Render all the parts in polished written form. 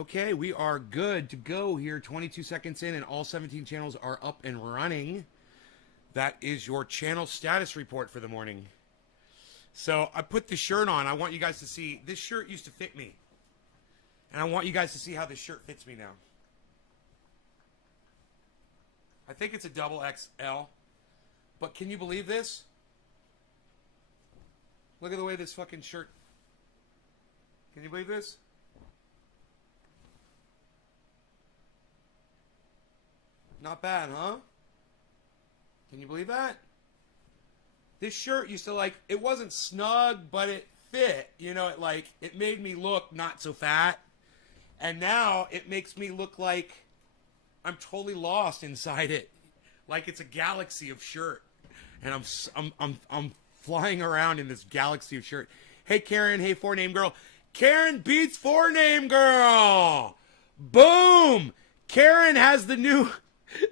Okay, we are good to go here. 22 seconds in, and all 17 channels are up and running. That is your channel status report for the morning. So I put the shirt on. I want you guys to see. This shirt used to fit me. And I want you guys to see how this shirt fits me now. I think it's a double XL. But can you believe this? Look at the way this fucking shirt. Can you believe this? Not bad, huh? Can you believe that? This shirt used to, like, it wasn't snug, but it fit. You know, it made me look not so fat. And now it makes me look like I'm totally lost inside it. Like it's a galaxy of shirt. And I'm flying around in this galaxy of shirt. Hey, Karen. Hey, 4-Name Girl. Karen beats 4-Name Girl. Boom. Karen has the new...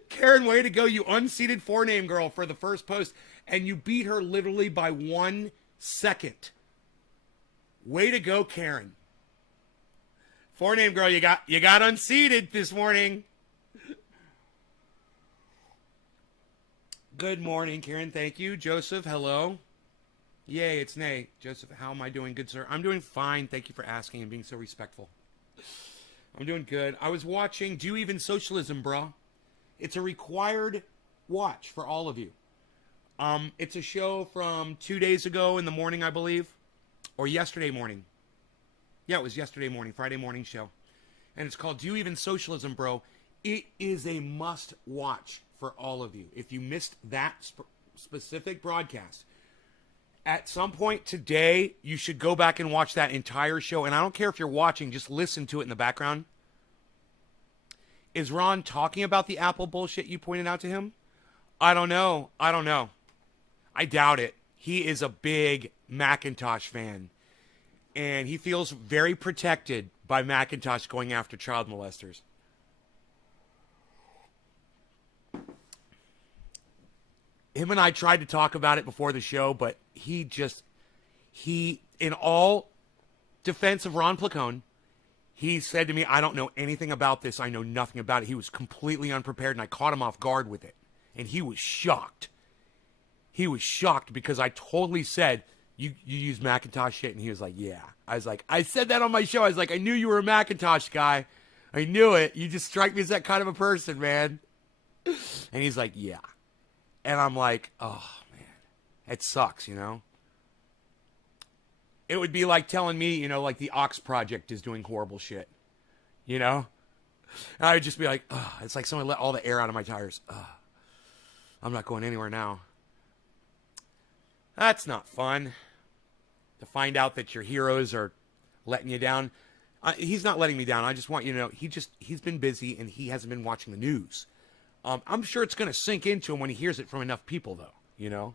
Karen, way to go. You unseated 4-Name Girl for the first post, and you beat her literally by 1 second. Way to go, Karen. 4-Name Girl, you got unseated this morning. Good morning, Karen. Thank you. Joseph, hello. Yay, it's Nay. Joseph, how am I doing? Good, sir. I'm doing fine. Thank you for asking and being so respectful. I'm doing good. I was watching Do You Even Socialism, Bruh? It's a required watch for all of you. It's a show from 2 days ago in the morning, I believe. Or yesterday morning. Yeah, it was yesterday morning, Friday morning show. And it's called Do You Even Socialism, Bro? It is a must watch for all of you. If you missed that specific broadcast, at some point today, you should go back and watch that entire show. And I don't care if you're watching, just listen to it in the background. Is Ron talking about the Apple bullshit you pointed out to him? I don't know. I doubt it. He is a big Macintosh fan. And he feels very protected by Macintosh going after child molesters. Him and I tried to talk about it before the show, but he, in all defense of Ron PLACONE, he said to me, I don't know anything about this. I know nothing about it. He was completely unprepared, and I caught him off guard with it. And he was shocked. He was shocked because I totally said, you use Macintosh shit? And he was like, yeah. I was like, I said that on my show. I was like, I knew you were a Macintosh guy. I knew it. You just strike me as that kind of a person, man. And he's like, yeah. And I'm like, oh, man. It sucks, you know? It would be like telling me, you know, like the Ox Project is doing horrible shit. You know? And I would just be like, oh, it's like someone let all the air out of my tires. I'm not going anywhere now. That's not fun. To find out that your heroes are letting you down. He's not letting me down. I just want you to know, he's been busy and he hasn't been watching the news. I'm sure it's going to sink into him when he hears it from enough people, though, you know?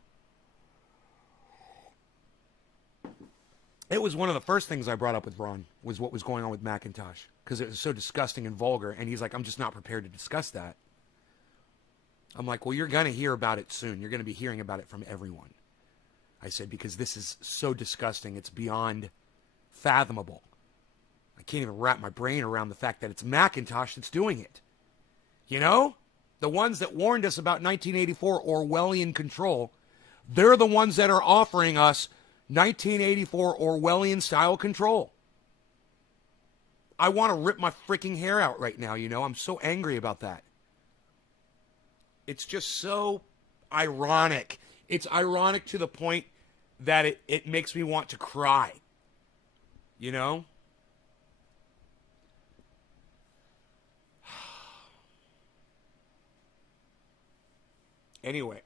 It was one of the first things I brought up with Ron, was what was going on with Macintosh, because it was so disgusting and vulgar, and he's like, I'm just not prepared to discuss that. I'm like, well, you're going to hear about it soon. You're going to be hearing about it from everyone. I said, because this is so disgusting, it's beyond fathomable. I can't even wrap my brain around the fact that it's Macintosh that's doing it. You know? The ones that warned us about 1984 Orwellian control, they're the ones that are offering us 1984 Orwellian style control. I want to rip my freaking hair out right now, you know? I'm so angry about that. It's just so ironic. It's ironic to the point that it makes me want to cry. You know? Anyway.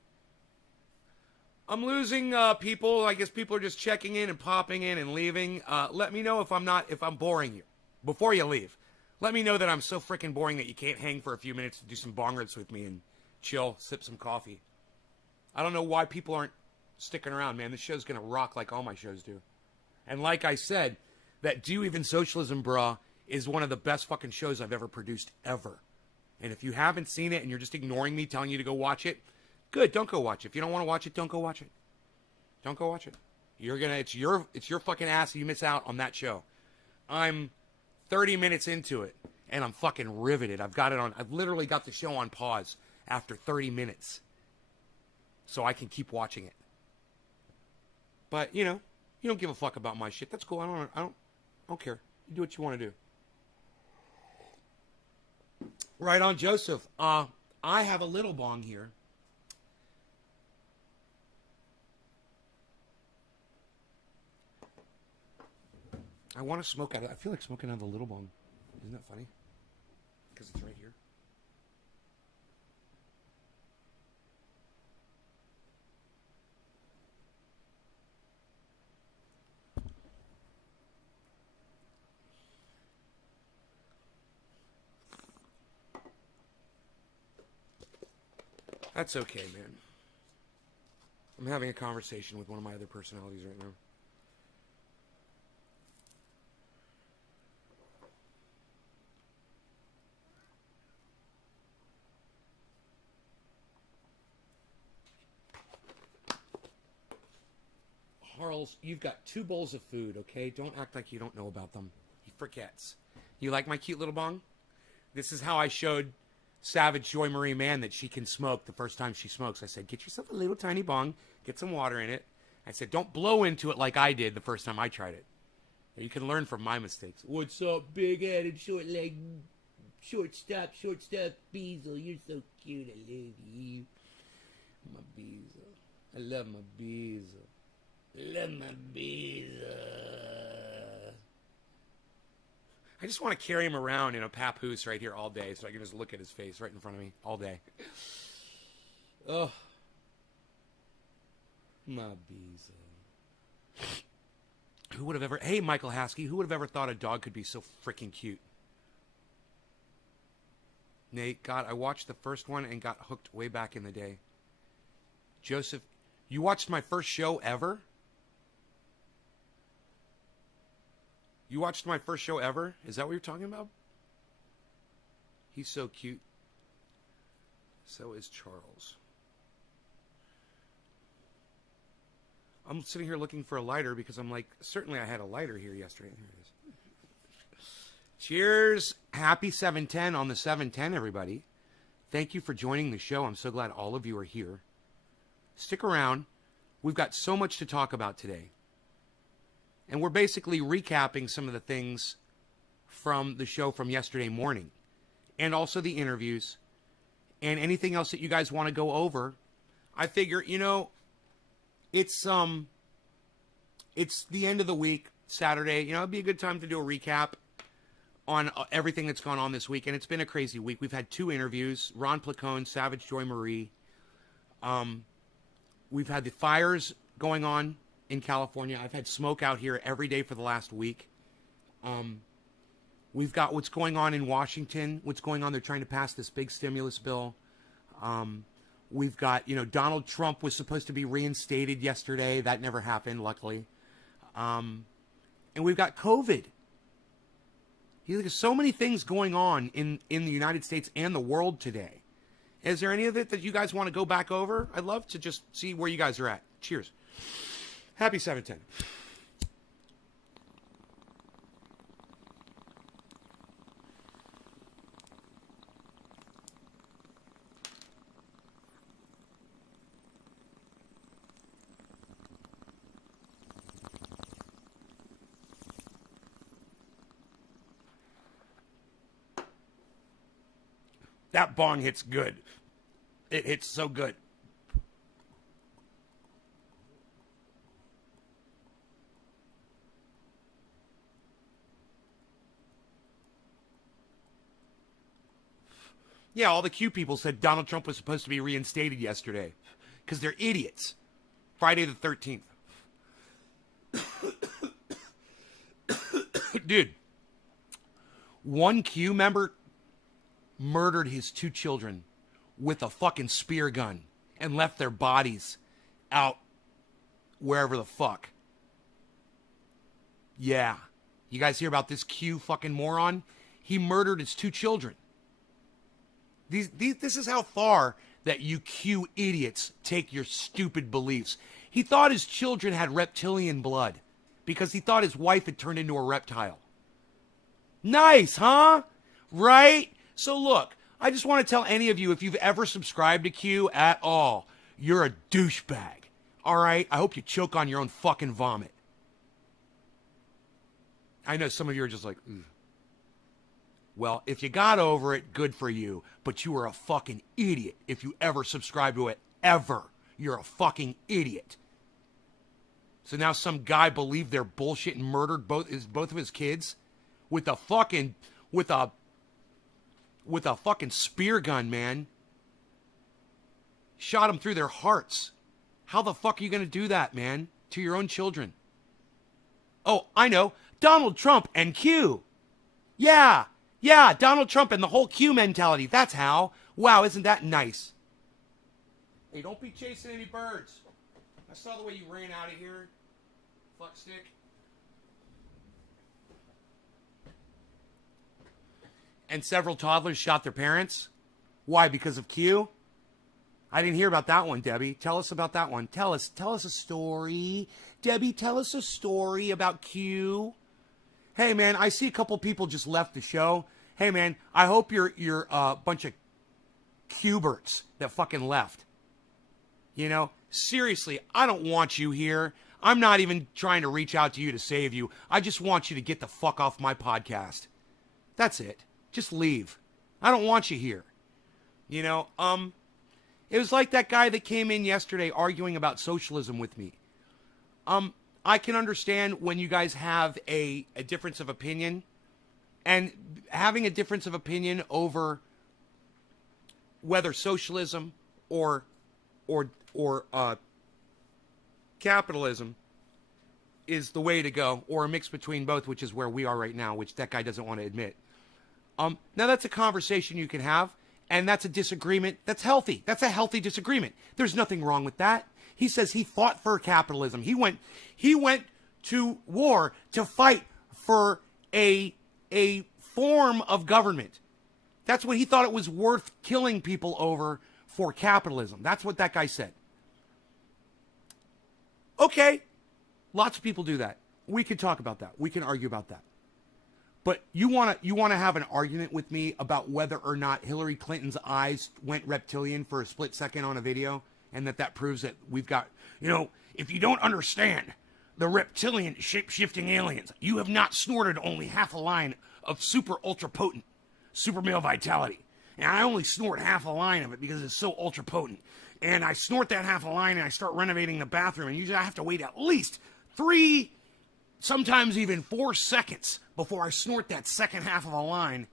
I'm losing people. I guess people are just checking in and popping in and leaving. Let me know if I'm boring you before you leave. Let me know that I'm so freaking boring that you can't hang for a few minutes to do some bong rips with me and chill, sip some coffee. I don't know why people aren't sticking around, man. This show's going to rock like all my shows do. And like I said, that Do You Even Socialism, Bruh, is one of the best fucking shows I've ever produced, ever. And if you haven't seen it and you're just ignoring me telling you to go watch it, good, don't go watch it. If you don't want to watch it, don't go watch it. Don't go watch it. It's your fucking ass if you miss out on that show. I'm 30 minutes into it, and I'm fucking riveted. I've literally got the show on pause after 30 minutes. So I can keep watching it. But, you don't give a fuck about my shit. That's cool. I don't care. You do what you want to do. Right on, Joseph. I have a little bong here. I want to smoke out of it. I feel like smoking out of the little bong. Isn't that funny? Because it's right here. That's okay, man. I'm having a conversation with one of my other personalities right now. Harles, you've got 2 bowls of food, okay? Don't act like you don't know about them. He forgets. You like my cute little bong? This is how I showed Savage Joy Marie Mann that she can smoke the first time she smokes. I said, get yourself a little tiny bong, get some water in it. I said, don't blow into it like I did the first time I tried it. You can learn from my mistakes. What's up, big-headed, short-legged, shortstop, Beazle? You're so cute. I love you. My Beazle. I love my Beazle. Love my Beazle. I just want to carry him around in a papoose right here all day so I can just look at his face right in front of me all day. Oh. My Beazle. Who would have ever... Hey, Michael Haskey, who would have ever thought a dog could be so freaking cute? Nate, God, I watched the first one and got hooked way back in the day. Joseph, you watched my first show ever? You watched my first show ever? Is that what you're talking about? He's so cute. So is Charles. I'm sitting here looking for a lighter because I'm like, certainly I had a lighter here yesterday. Here it is. Cheers. Happy 710 on the 710, everybody. Thank you for joining the show. I'm so glad all of you are here. Stick around. We've got so much to talk about today. And we're basically recapping some of the things from the show from yesterday morning. And also the interviews. And anything else that you guys want to go over. I figure, it's the end of the week, Saturday. It'd be a good time to do a recap on everything that's gone on this week. And it's been a crazy week. We've had 2 interviews. Ron Placone, Savage Joy Marie. We've had the fires going on in California. I've had smoke out here every day for the last week. We've got what's going on in Washington. What's going on? They're trying to pass this big stimulus bill. We've got, Donald Trump was supposed to be reinstated yesterday. That never happened, luckily. And we've got COVID. There's so many things going on in the United States and the world today. Is there any of it that you guys want to go back over? I'd love to just see where you guys are at. Cheers. Happy 710. That bong hits good. It hits so good. Yeah, all the Q people said Donald Trump was supposed to be reinstated yesterday because they're idiots. Friday the 13th. Dude, one Q member murdered his 2 children with a fucking spear gun and left their bodies out wherever the fuck. Yeah. You guys hear about this Q fucking moron? He murdered his 2 children. This is how far that you Q idiots take your stupid beliefs. He thought his children had reptilian blood because he thought his wife had turned into a reptile. Nice, huh? Right? So look, I just want to tell any of you, if you've ever subscribed to Q at all, you're a douchebag. All right? I hope you choke on your own fucking vomit. I know some of you are just like, ugh. Well, if you got over it, good for you. But you were a fucking idiot if you ever subscribed to it, ever. You're a fucking idiot. So now some guy believed their bullshit and murdered both of his kids with a fucking spear gun, man. Shot them through their hearts. How the fuck are you going to do that, man? To your own children? Oh, I know. Donald Trump and Q. Yeah, Donald Trump and the whole Q mentality. That's how. Wow, isn't that nice? Hey, don't be chasing any birds. I saw the way you ran out of here. Fuckstick. And several toddlers shot their parents. Why? Because of Q? I didn't hear about that one, Debbie. Tell us about that one. Tell us a story. Debbie, tell us a story about Q. Hey, man, I see a couple people just left the show. Hey, man, I hope you're a bunch of Q-berts that fucking left. You know, seriously, I don't want you here. I'm not even trying to reach out to you to save you. I just want you to get the fuck off my podcast. That's it. Just leave. I don't want you here. You know, it was like that guy that came in yesterday arguing about socialism with me. I can understand when you guys have a difference of opinion, and having a difference of opinion over whether socialism or capitalism is the way to go, or a mix between both, which is where we are right now, which that guy doesn't want to admit. Now that's a conversation you can have, and that's a disagreement that's healthy. That's a healthy disagreement. There's nothing wrong with that. He says he fought for capitalism. He went to war to fight for a form of government. That's what he thought it was worth killing people over, for capitalism. That's what that guy said. Okay, lots of people do that. We can talk about that. We can argue about that. But you want to have an argument with me about whether or not Hillary Clinton's eyes went reptilian for a split second on a video, and that proves that we've got, you know, if you don't understand the reptilian shape-shifting aliens, you have not snorted only half a line of super ultra potent super male vitality. And I only snort half a line of it because it's so ultra potent. And I snort that half a line and I start renovating the bathroom, and usually I have to wait at least 3, sometimes even 4 seconds before I snort that second half of a line.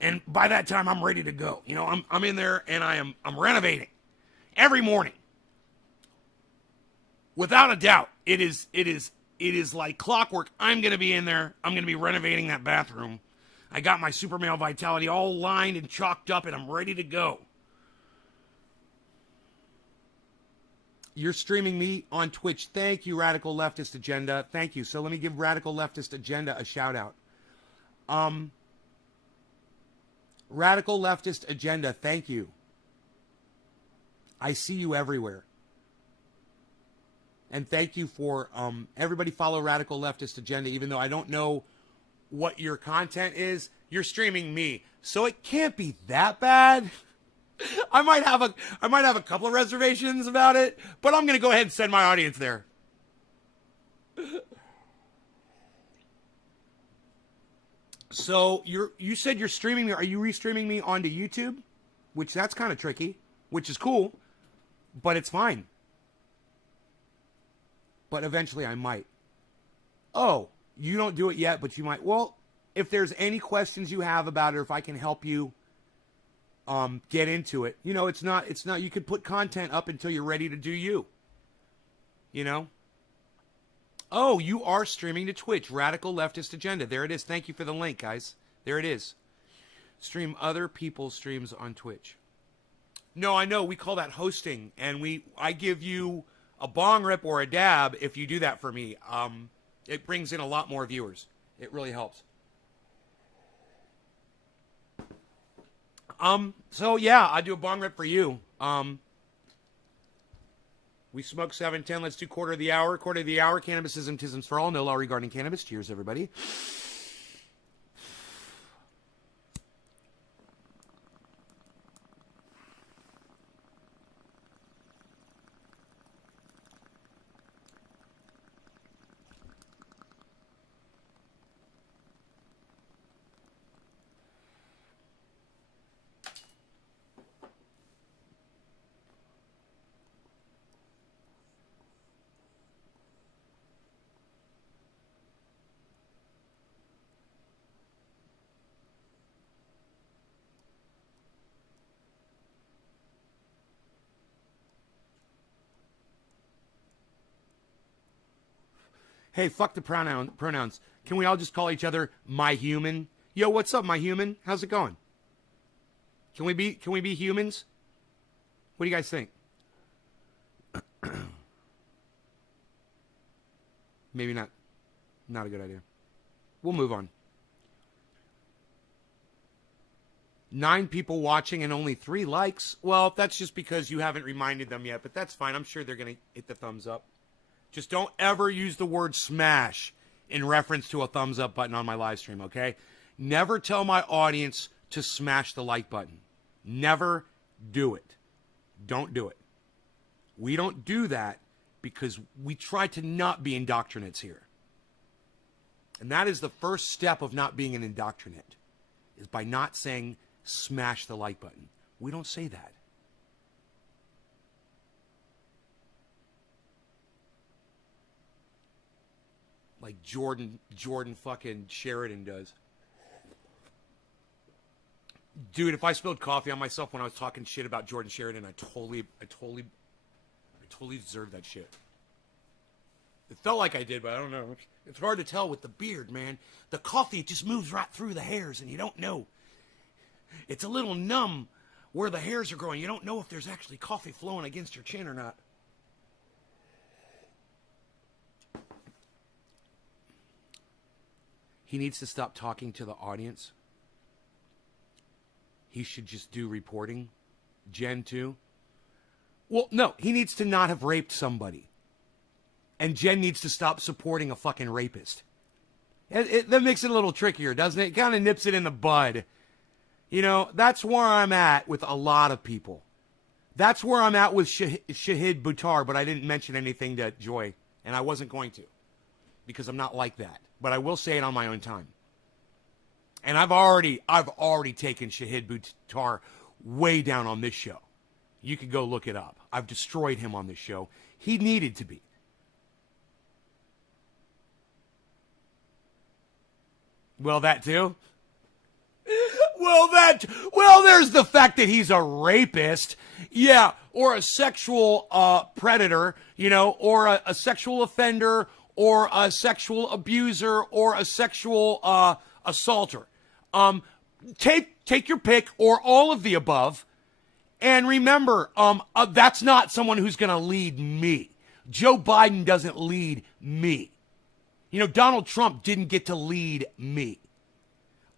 And by that time I'm ready to go. You know, I'm in there and I'm renovating every morning. Without a doubt, it is like clockwork. I'm going to be in there. I'm going to be renovating that bathroom. I got my super male vitality all lined and chalked up, and I'm ready to go. You're streaming me on Twitch. Thank you, Radical Leftist Agenda. Thank you. So let me give Radical Leftist Agenda a shout out. Radical Leftist Agenda, thank you. I see you everywhere. And thank you for everybody follow Radical Leftist Agenda, even though I don't know what your content is. You're streaming me, so it can't be that bad. I might have a couple of reservations about it, but I'm gonna go ahead and send my audience there. So you said you're streaming me. Are you restreaming me onto YouTube? Which that's kind of tricky, which is cool, but it's fine. But eventually I might. Oh, you don't do it yet, but you might. Well, if there's any questions you have about it, or if I can help you get into it, you know, it's not, you can put content up until you're ready to do you. You know? Oh, you are streaming to Twitch. Radical Leftist Agenda. There it is. Thank you for the link, guys. There it is. Stream other people's streams on Twitch. No, I know. We call that hosting, and I give you a bong rip or a dab if you do that for me. It brings in a lot more viewers. It really helps. So yeah, I do a bong rip for you. We smoke 710. Let's do quarter of the hour. Quarter of the hour. Cannabis isms for all. No law regarding cannabis. Cheers, everybody. Hey, fuck the pronouns. Can we all just call each other my human? Yo, what's up, my human? How's it going? Can we be humans? What do you guys think? Maybe not. Not a good idea. We'll move on. 9 people watching and only 3 likes. Well, that's just because you haven't reminded them yet, but that's fine. I'm sure they're going to hit the thumbs up. Just don't ever use the word smash in reference to a thumbs up button on my live stream, okay? Never tell my audience to smash the like button. Never do it. Don't do it. We don't do that because we try to not be indoctrinates here. And that is the first step of not being an indoctrinate, is by not saying smash the like button. We don't say that. Like Jordan fucking Sheridan does. Dude, if I spilled coffee on myself when I was talking shit about Jordan Sheridan, I totally deserved that shit. It felt like I did, but I don't know. It's hard to tell with the beard, man. The coffee, it just moves right through the hairs, and you don't know. It's a little numb where the hairs are growing. You don't know if there's actually coffee flowing against your chin or not. He needs to stop talking to the audience. He should just do reporting. Jen, too. Well, no, he needs to not have raped somebody. And Jen needs to stop supporting a fucking rapist. That makes it a little trickier, doesn't it? It kind of nips it in the bud. You know, that's where I'm at with a lot of people. That's where I'm at with Shahid Buttar, but I didn't mention anything to Joy, and I wasn't going to, because I'm not like that. But I will say it on my own time. And I've already taken Shahid Buttar way down on this show. You could go look it up. I've destroyed him on this show. He needed to be. Well, that too. Well, there's the fact that he's a rapist. Yeah, or a sexual predator, you know, or a sexual offender, or a sexual abuser, or a sexual assaulter. Take your pick, or all of the above. And remember, that's not someone who's going to lead me. Joe Biden doesn't lead me. You know, Donald Trump didn't get to lead me.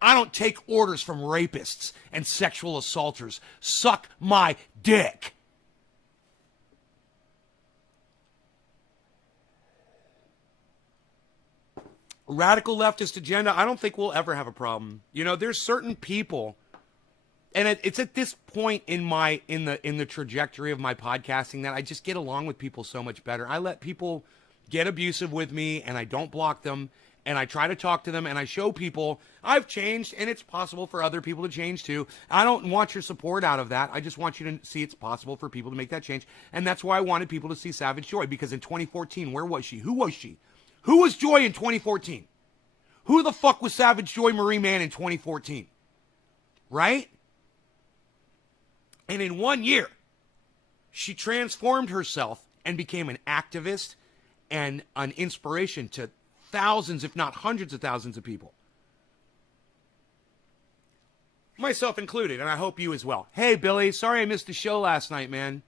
I don't take orders from rapists and sexual assaulters. Suck my dick. Radical leftist agenda, I don't think we'll ever have a problem. You know, there's certain people, and it's at this point in the trajectory of my podcasting that I just get along with people so much better. I let people get abusive with me, and I don't block them, and I try to talk to them, and I show people I've changed, and it's possible for other people to change too. I don't want your support out of that. I just want you to see it's possible for people to make that change, and that's why I wanted people to see Savage Joy, because in 2014, where was she? Who was she? Who was Joy in 2014? Who the fuck was Savage Joy Marie Mann in 2014? Right? And in 1 year, she transformed herself and became an activist and an inspiration to thousands, if not hundreds of thousands of people. Myself included, and I hope you as well. Hey, Billy, sorry I missed the show last night, man.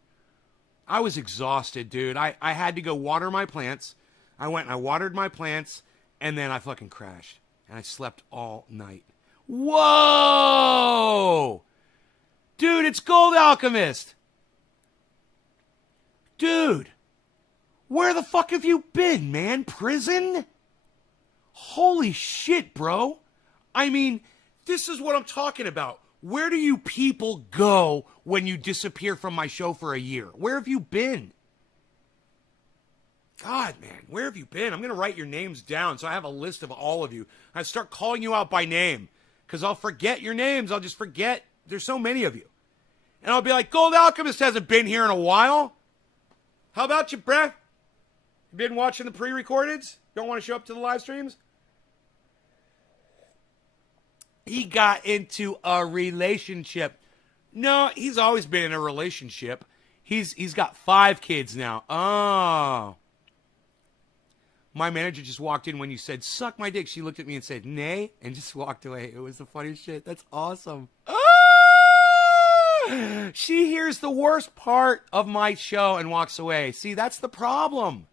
I was exhausted, dude. I had to go water my plants. I went and I watered my plants, and then I fucking crashed. And I slept all night. Whoa! Dude, it's Gold Alchemist. Dude, where the fuck have you been, man? Prison? Holy shit, bro. I mean, this is what I'm talking about. Where do you people go when you disappear from my show for a year? Where have you been? God, man, where have you been? I'm going to write your names down so I have a list of all of you. I start calling you out by name because I'll forget your names. I'll just forget. There's so many of you. And I'll be like, Gold Alchemist hasn't been here in a while. How about you, bruh? You been watching the pre-recordeds? Don't want to show up to the live streams? He got into a relationship. No, he's always been in a relationship. He's got 5 kids now. Oh. My manager just walked in when you said, suck my dick. She looked at me and said, nay, and just walked away. It was the funniest shit. That's awesome. Ah! She hears the worst part of my show and walks away. See, that's the problem.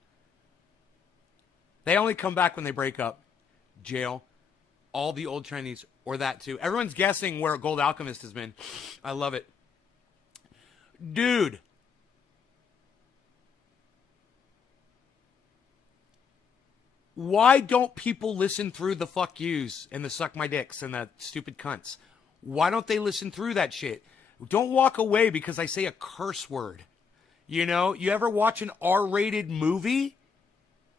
They only come back when they break up. Jail. All the old trendies, or that too. Everyone's guessing where Gold Alchemist has been. I love it. Dude. Why don't people listen through the fuck yous and the suck my dicks and the stupid cunts? Why don't they listen through that shit? Don't walk away because I say a curse word. You know, you ever watch an R-rated movie?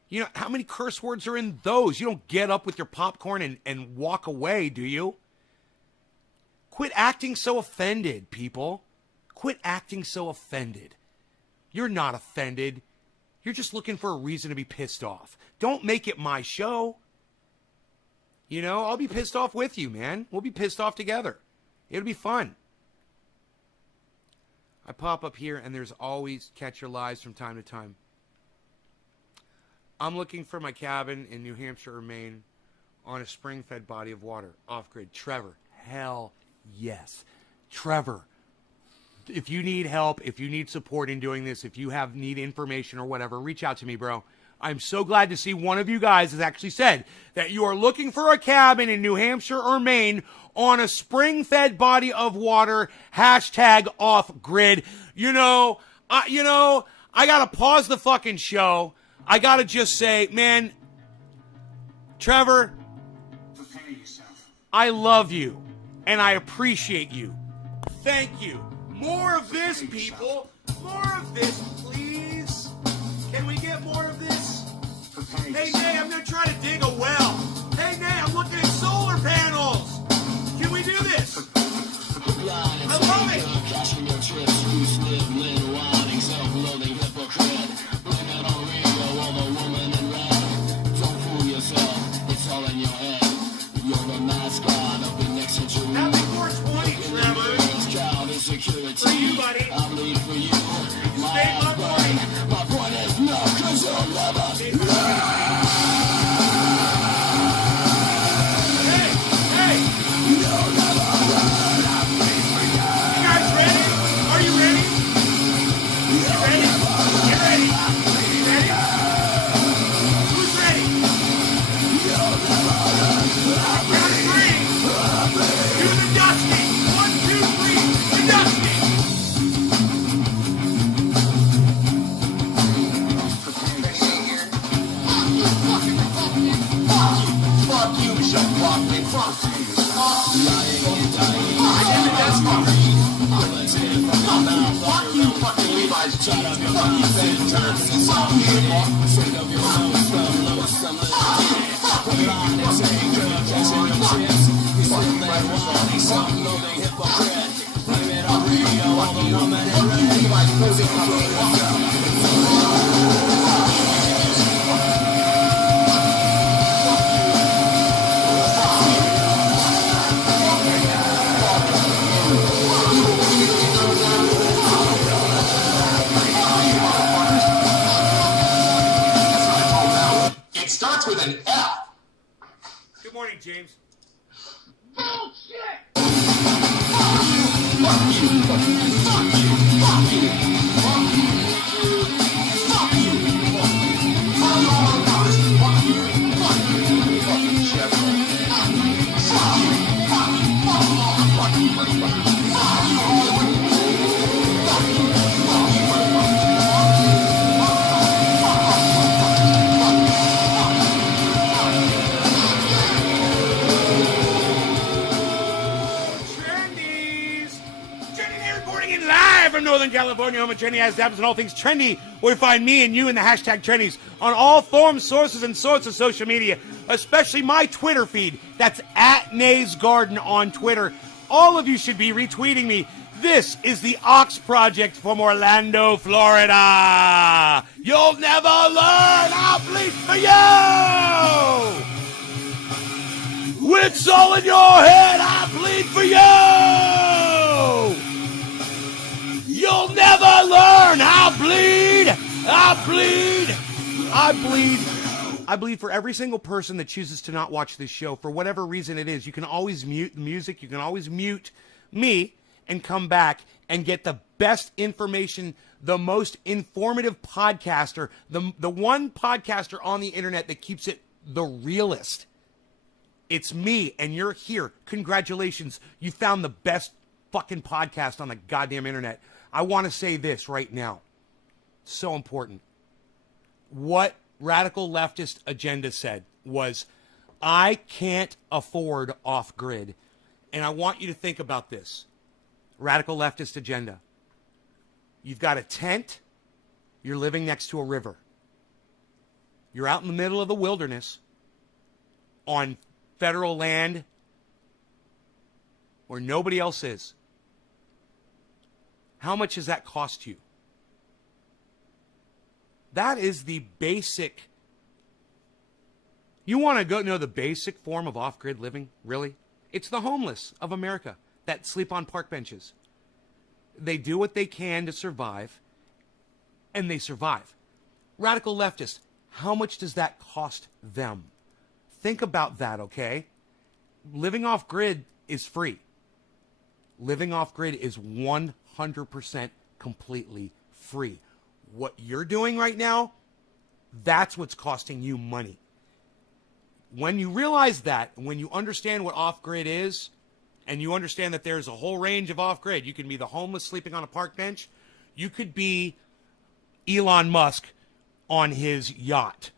You know, how many curse words are in those? You don't get up with your popcorn and walk away, do you? Quit acting so offended, people. Quit acting so offended. You're not offended. You're just looking for a reason to be pissed off. Don't make it my show. You know, I'll be pissed off with you, man. We'll be pissed off together. It'll be fun. I pop up here, and there's always Catch Your Lives from time to time. I'm looking for my cabin in New Hampshire or Maine on a spring-fed body of water, off-grid. Trevor, hell yes. Trevor, if you need help, if you need support in doing this, if you need information or whatever, reach out to me, bro. I'm so glad to see one of you guys has actually said that you are looking for a cabin in New Hampshire or Maine on a spring-fed body of water, hashtag off-grid. I got to pause the fucking show. I got to just say, man, Trevor, I love you, and I appreciate you. Thank you. More of this, people. More of this, please. Can we get more of this? Hey, Nay, I'm going to try to dig a well. Hey, Nay, I'm looking at solar panels. Can we do this? I love it. Happy 420, Trevor. For you, buddy. You stay my point. My point is no, because you'll never. Hey! You'll never. You guys ready? Are you ready? You ready? Get ready. You ready? Who's ready? You'll never. Count of three. Do the dusty. 1, 2, 3. The dusty. Fuck you, Michelle. Fuck me. Fuck you. Fuck you, fucking Levi's jeans. Fuck you, Sanitors. Fuck you. It starts with an F. Good morning, James. Bullshit! Fuck you! Fuck you! Fuck you! Fuck you! Fuck you! Fuck you! Fuck you! Fuck you! Fuck you! Fucking Chef. Fuck you! Fuck you! Fuck you! Fuck you! Fuck you! Fuck you! From Northern California, home of trendy ass dabs and all things trendy, where you find me and you in the hashtag trendies on all forms, sources, and sorts of social media, especially my Twitter feed. That's at Nays Garden on Twitter. All of you should be retweeting me. This is the Ox Project from Orlando, Florida. You'll never learn. I'll bleed for you. It's all in your head. I bleed for you. You'll never learn. I bleed. I bleed. I bleed. I believe for every single person that chooses to not watch this show, for whatever reason it is, you can always mute the music, you can always mute me, and come back and get the best information, the most informative podcaster, the one podcaster on the internet that keeps it the realest. It's me, and you're here. Congratulations. You found the best fucking podcast on the goddamn internet. I want to say this right now. So important. What Radical Leftist Agenda said was, I can't afford off-grid. And I want you to think about this. Radical Leftist Agenda. You've got a tent. You're living next to a river. You're out in the middle of the wilderness on federal land where nobody else is. How much does that cost you? That is the basic. You want to go know the basic form of off-grid living? Really? It's the homeless of America that sleep on park benches. They do what they can to survive, and they survive. Radical leftists, how much does that cost them? Think about that, okay? Living off-grid is free. Living off-grid is 100% completely free. What you're doing right now, that's what's costing you money. When you realize that, when you understand what off-grid is, and you understand that there's a whole range of off-grid, you can be the homeless sleeping on a park bench, you could be Elon Musk on his yacht,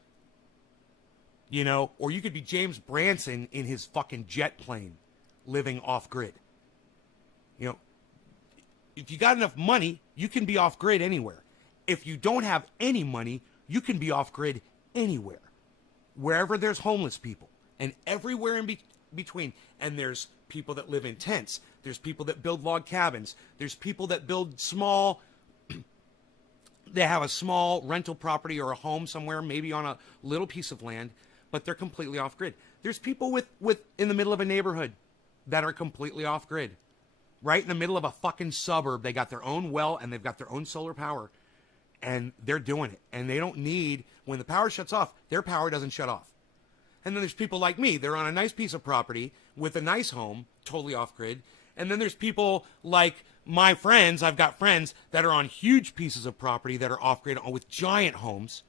you know, or you could be James Branson in his fucking jet plane living off-grid. You know, if you got enough money, you can be off-grid anywhere. If you don't have any money, you can be off-grid anywhere. Wherever there's homeless people, and everywhere in between. And there's people that live in tents. There's people that build log cabins. There's people that build small, they have a small rental property or a home somewhere, maybe on a little piece of land, but they're completely off-grid. There's people with in the middle of a neighborhood that are completely off-grid. Right in the middle of a fucking suburb, they got their own well and they've got their own solar power. And they're doing it. And they don't need, when the power shuts off, their power doesn't shut off. And then there's people like me. They're on a nice piece of property with a nice home, totally off-grid. And then there's people like my friends. I've got friends that are on huge pieces of property that are off-grid with giant homes.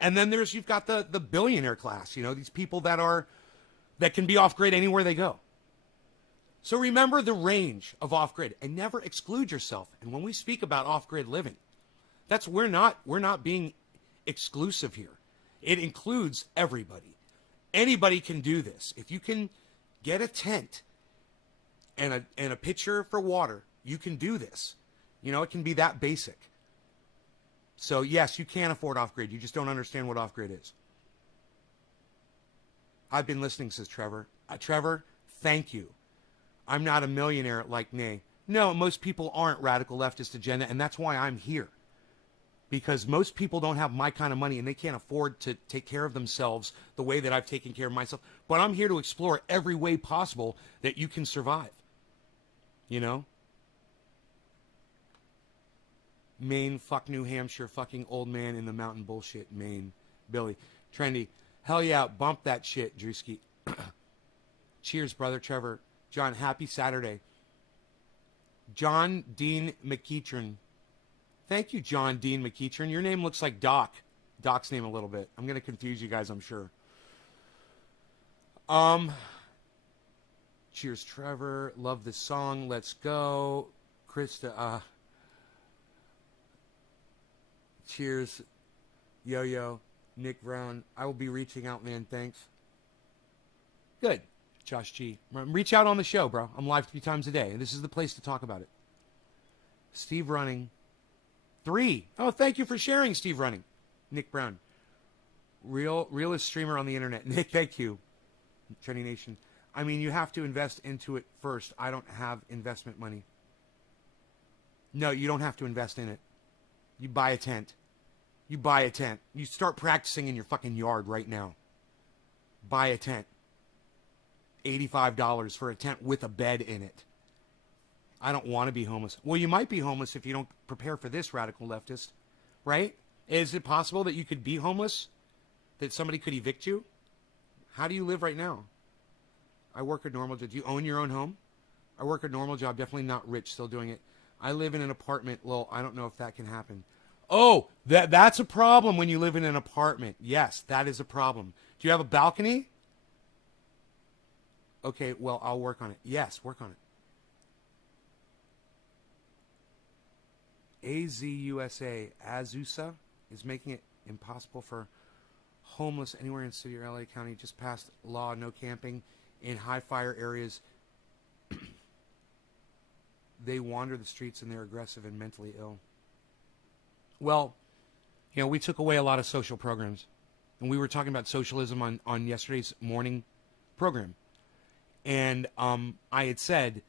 And then you've got the billionaire class, you know, these people that can be off-grid anywhere they go. So remember the range of off-grid and never exclude yourself. And when we speak about off-grid living, we're not being exclusive here. It includes everybody. Anybody can do this. If you can get a tent and a pitcher for water, you can do this. You know, it can be that basic. So yes, you can afford off-grid. You just don't understand what off-grid is. I've been listening, says Trevor. Trevor, thank you. I'm not a millionaire like Nay. No, most people aren't. Radical Leftist Agenda, and that's why I'm here. Because most people don't have my kind of money and they can't afford to take care of themselves the way that I've taken care of myself. But I'm here to explore every way possible that you can survive. You know? Maine, fuck New Hampshire, fucking old man in the mountain bullshit, Maine. Billy. Trendy. Hell yeah, bump that shit, Drewski. Cheers, brother Trevor. John, happy Saturday. John Dean McEachern. Thank you, John Dean McEachern. Your name looks like Doc. Doc's name a little bit. I'm going to confuse you guys, I'm sure. Cheers, Trevor. Love this song. Let's go. Krista. Cheers. Yo-Yo. Nick Brown. I will be reaching out, man. Thanks. Good. Josh G. Reach out on the show, bro. I'm live 3 times a day. This is the place to talk about it. Steve Running. 3. Oh, thank you for sharing, Steve Running. Nick Brown. Realest streamer on the internet. Nick, thank you. Trendy Nation. I mean, you have to invest into it first. I don't have investment money. No, you don't have to invest in it. You buy a tent. You buy a tent. You start practicing in your fucking yard right now. Buy a tent. $85 for a tent with a bed in it. I don't want to be homeless. Well, you might be homeless if you don't prepare for this, radical leftist, right? Is it possible that you could be homeless? that somebody could evict you? How do you live right now? I work a normal job. Do you own your own home? I work a normal job, definitely not rich, still doing it. I live in an apartment. Well, I don't know if that can happen. Oh, that's a problem when you live in an apartment. Yes, that is a problem. Do you have a balcony? Okay, well, I'll work on it. Yes, work on it. Azusa is making it impossible for homeless anywhere in city or LA County. Just passed law, no camping in high fire areas. They wander the streets and they're aggressive and mentally ill. Well, we took away a lot of social programs. And we were talking about socialism on yesterday's morning program. And I had said,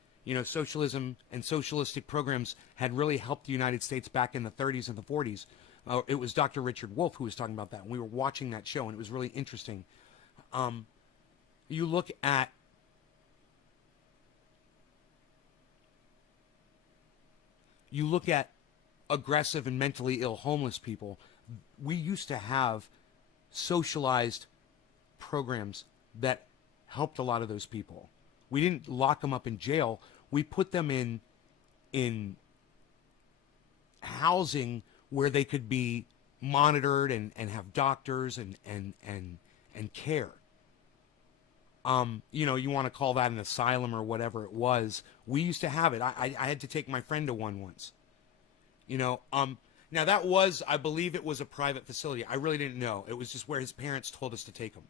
socialism and socialistic programs had really helped the United States back in the 30s and the 40s. It was Dr. Richard Wolff who was talking about that. And we were watching that show, and it was really interesting. You look at aggressive and mentally ill homeless people. We used to have socialized programs that helped a lot of those people. We didn't lock them up in jail. We put them in housing where they could be monitored and have doctors and care. You want to call that an asylum or whatever it was. We used to have it. I had to take my friend to one once. Now that was, I believe it was a private facility. I really didn't know. It was just where his parents told us to take him.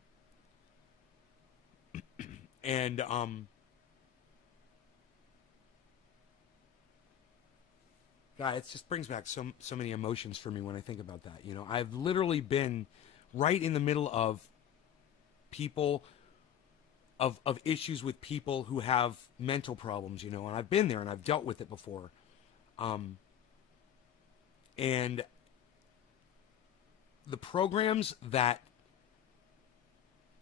And, God, it just brings back so many emotions for me when I think about that. I've literally been right in the middle of people, of issues with people who have mental problems, and I've been there and I've dealt with it before. And the programs that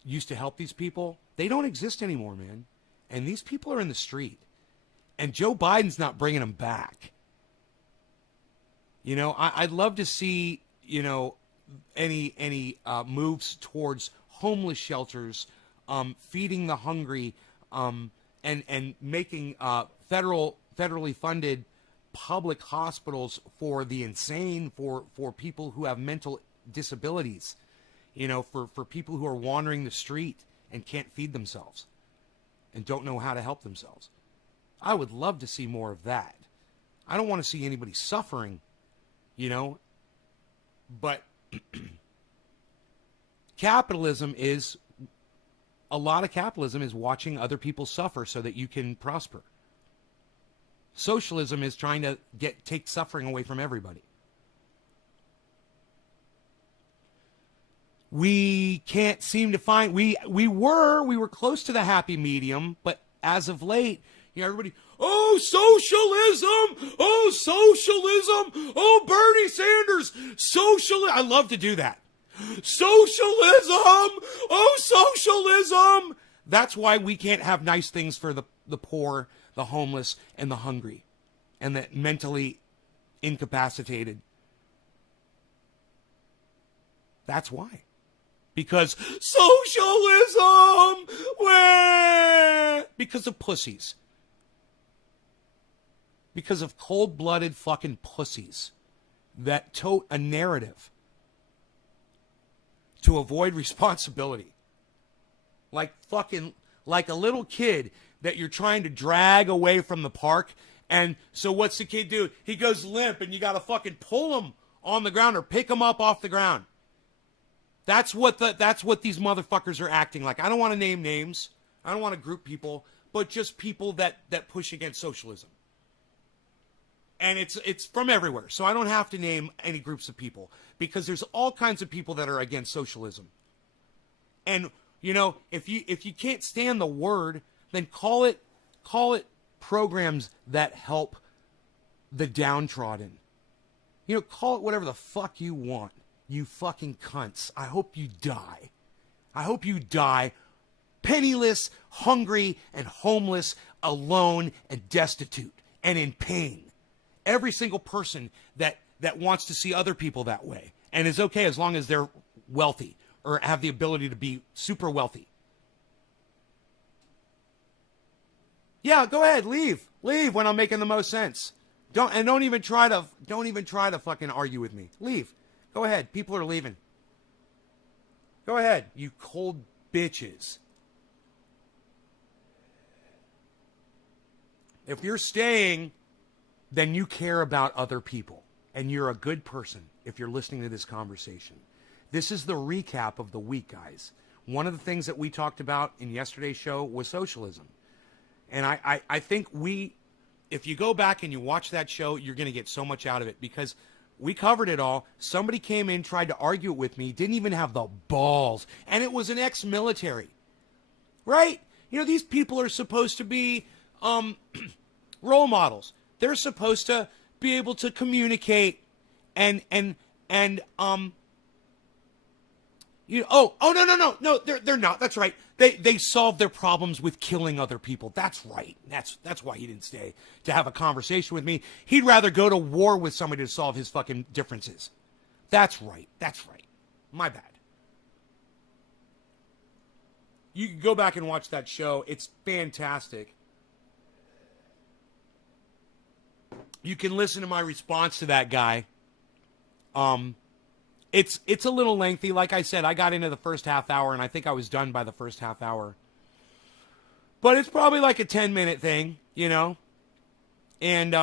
used to help these people, they don't exist anymore, man. And these people are in the street. And Joe Biden's not bringing them back. I'd love to see, any moves towards homeless shelters, feeding the hungry, and making federally funded public hospitals for the insane, for people who have mental disabilities, for people who are wandering the street and can't feed themselves and don't know how to help themselves. I would love to see more of that. I don't want to see anybody suffering, but a lot of capitalism is watching other people suffer so that you can prosper. Socialism is trying to take suffering away from everybody. We can't seem to find, we were close to the happy medium, but as of late, everybody, oh, socialism, oh, Bernie Sanders, socialism. I love to do that. Socialism, oh, socialism. That's why we can't have nice things for the poor, the homeless, and the hungry, and the mentally incapacitated. That's why. Because socialism, because of pussies. Because of cold-blooded fucking pussies that tote a narrative to avoid responsibility. Like a little kid that you're trying to drag away from the park. And so what's the kid do? He goes limp and you got to fucking pull him on the ground or pick him up off the ground. That's what these motherfuckers are acting like. I don't want to name names. I don't want to group people, but just people that push against socialism. And it's from everywhere. So I don't have to name any groups of people because there's all kinds of people that are against socialism. And if you can't stand the word, then call it programs that help the downtrodden. Call it whatever the fuck you want. You fucking cunts. I hope you die. I hope you die penniless, hungry, and homeless, alone, and destitute, and in pain. Every single person that wants to see other people that way, and is okay as long as they're wealthy, or have the ability to be super wealthy. Yeah, go ahead, leave when I'm making the most sense. Don't even try to fucking argue with me. Leave. Go ahead. People are leaving. Go ahead, you cold bitches. If you're staying, then you care about other people. And you're a good person if you're listening to this conversation. This is the recap of the week, guys. One of the things that we talked about in yesterday's show was socialism. And I think if you go back and you watch that show, you're going to get so much out of it because we covered it all. Somebody came in, tried to argue it with me, didn't even have the balls. And it was an ex-military. Right? You know, these people are supposed to be role models. They're supposed to be able to communicate and no, they're not. That's right. They solve their problems with killing other people. That's right. That's why he didn't stay to have a conversation with me. He'd rather go to war with somebody to solve his fucking differences. That's right. My bad. You can go back and watch that show. It's fantastic. You can listen to my response to that guy. It's a little lengthy. Like I said, I got into the first half hour, and I think I was done by the first half hour. But it's probably like a 10-minute thing, you know? And,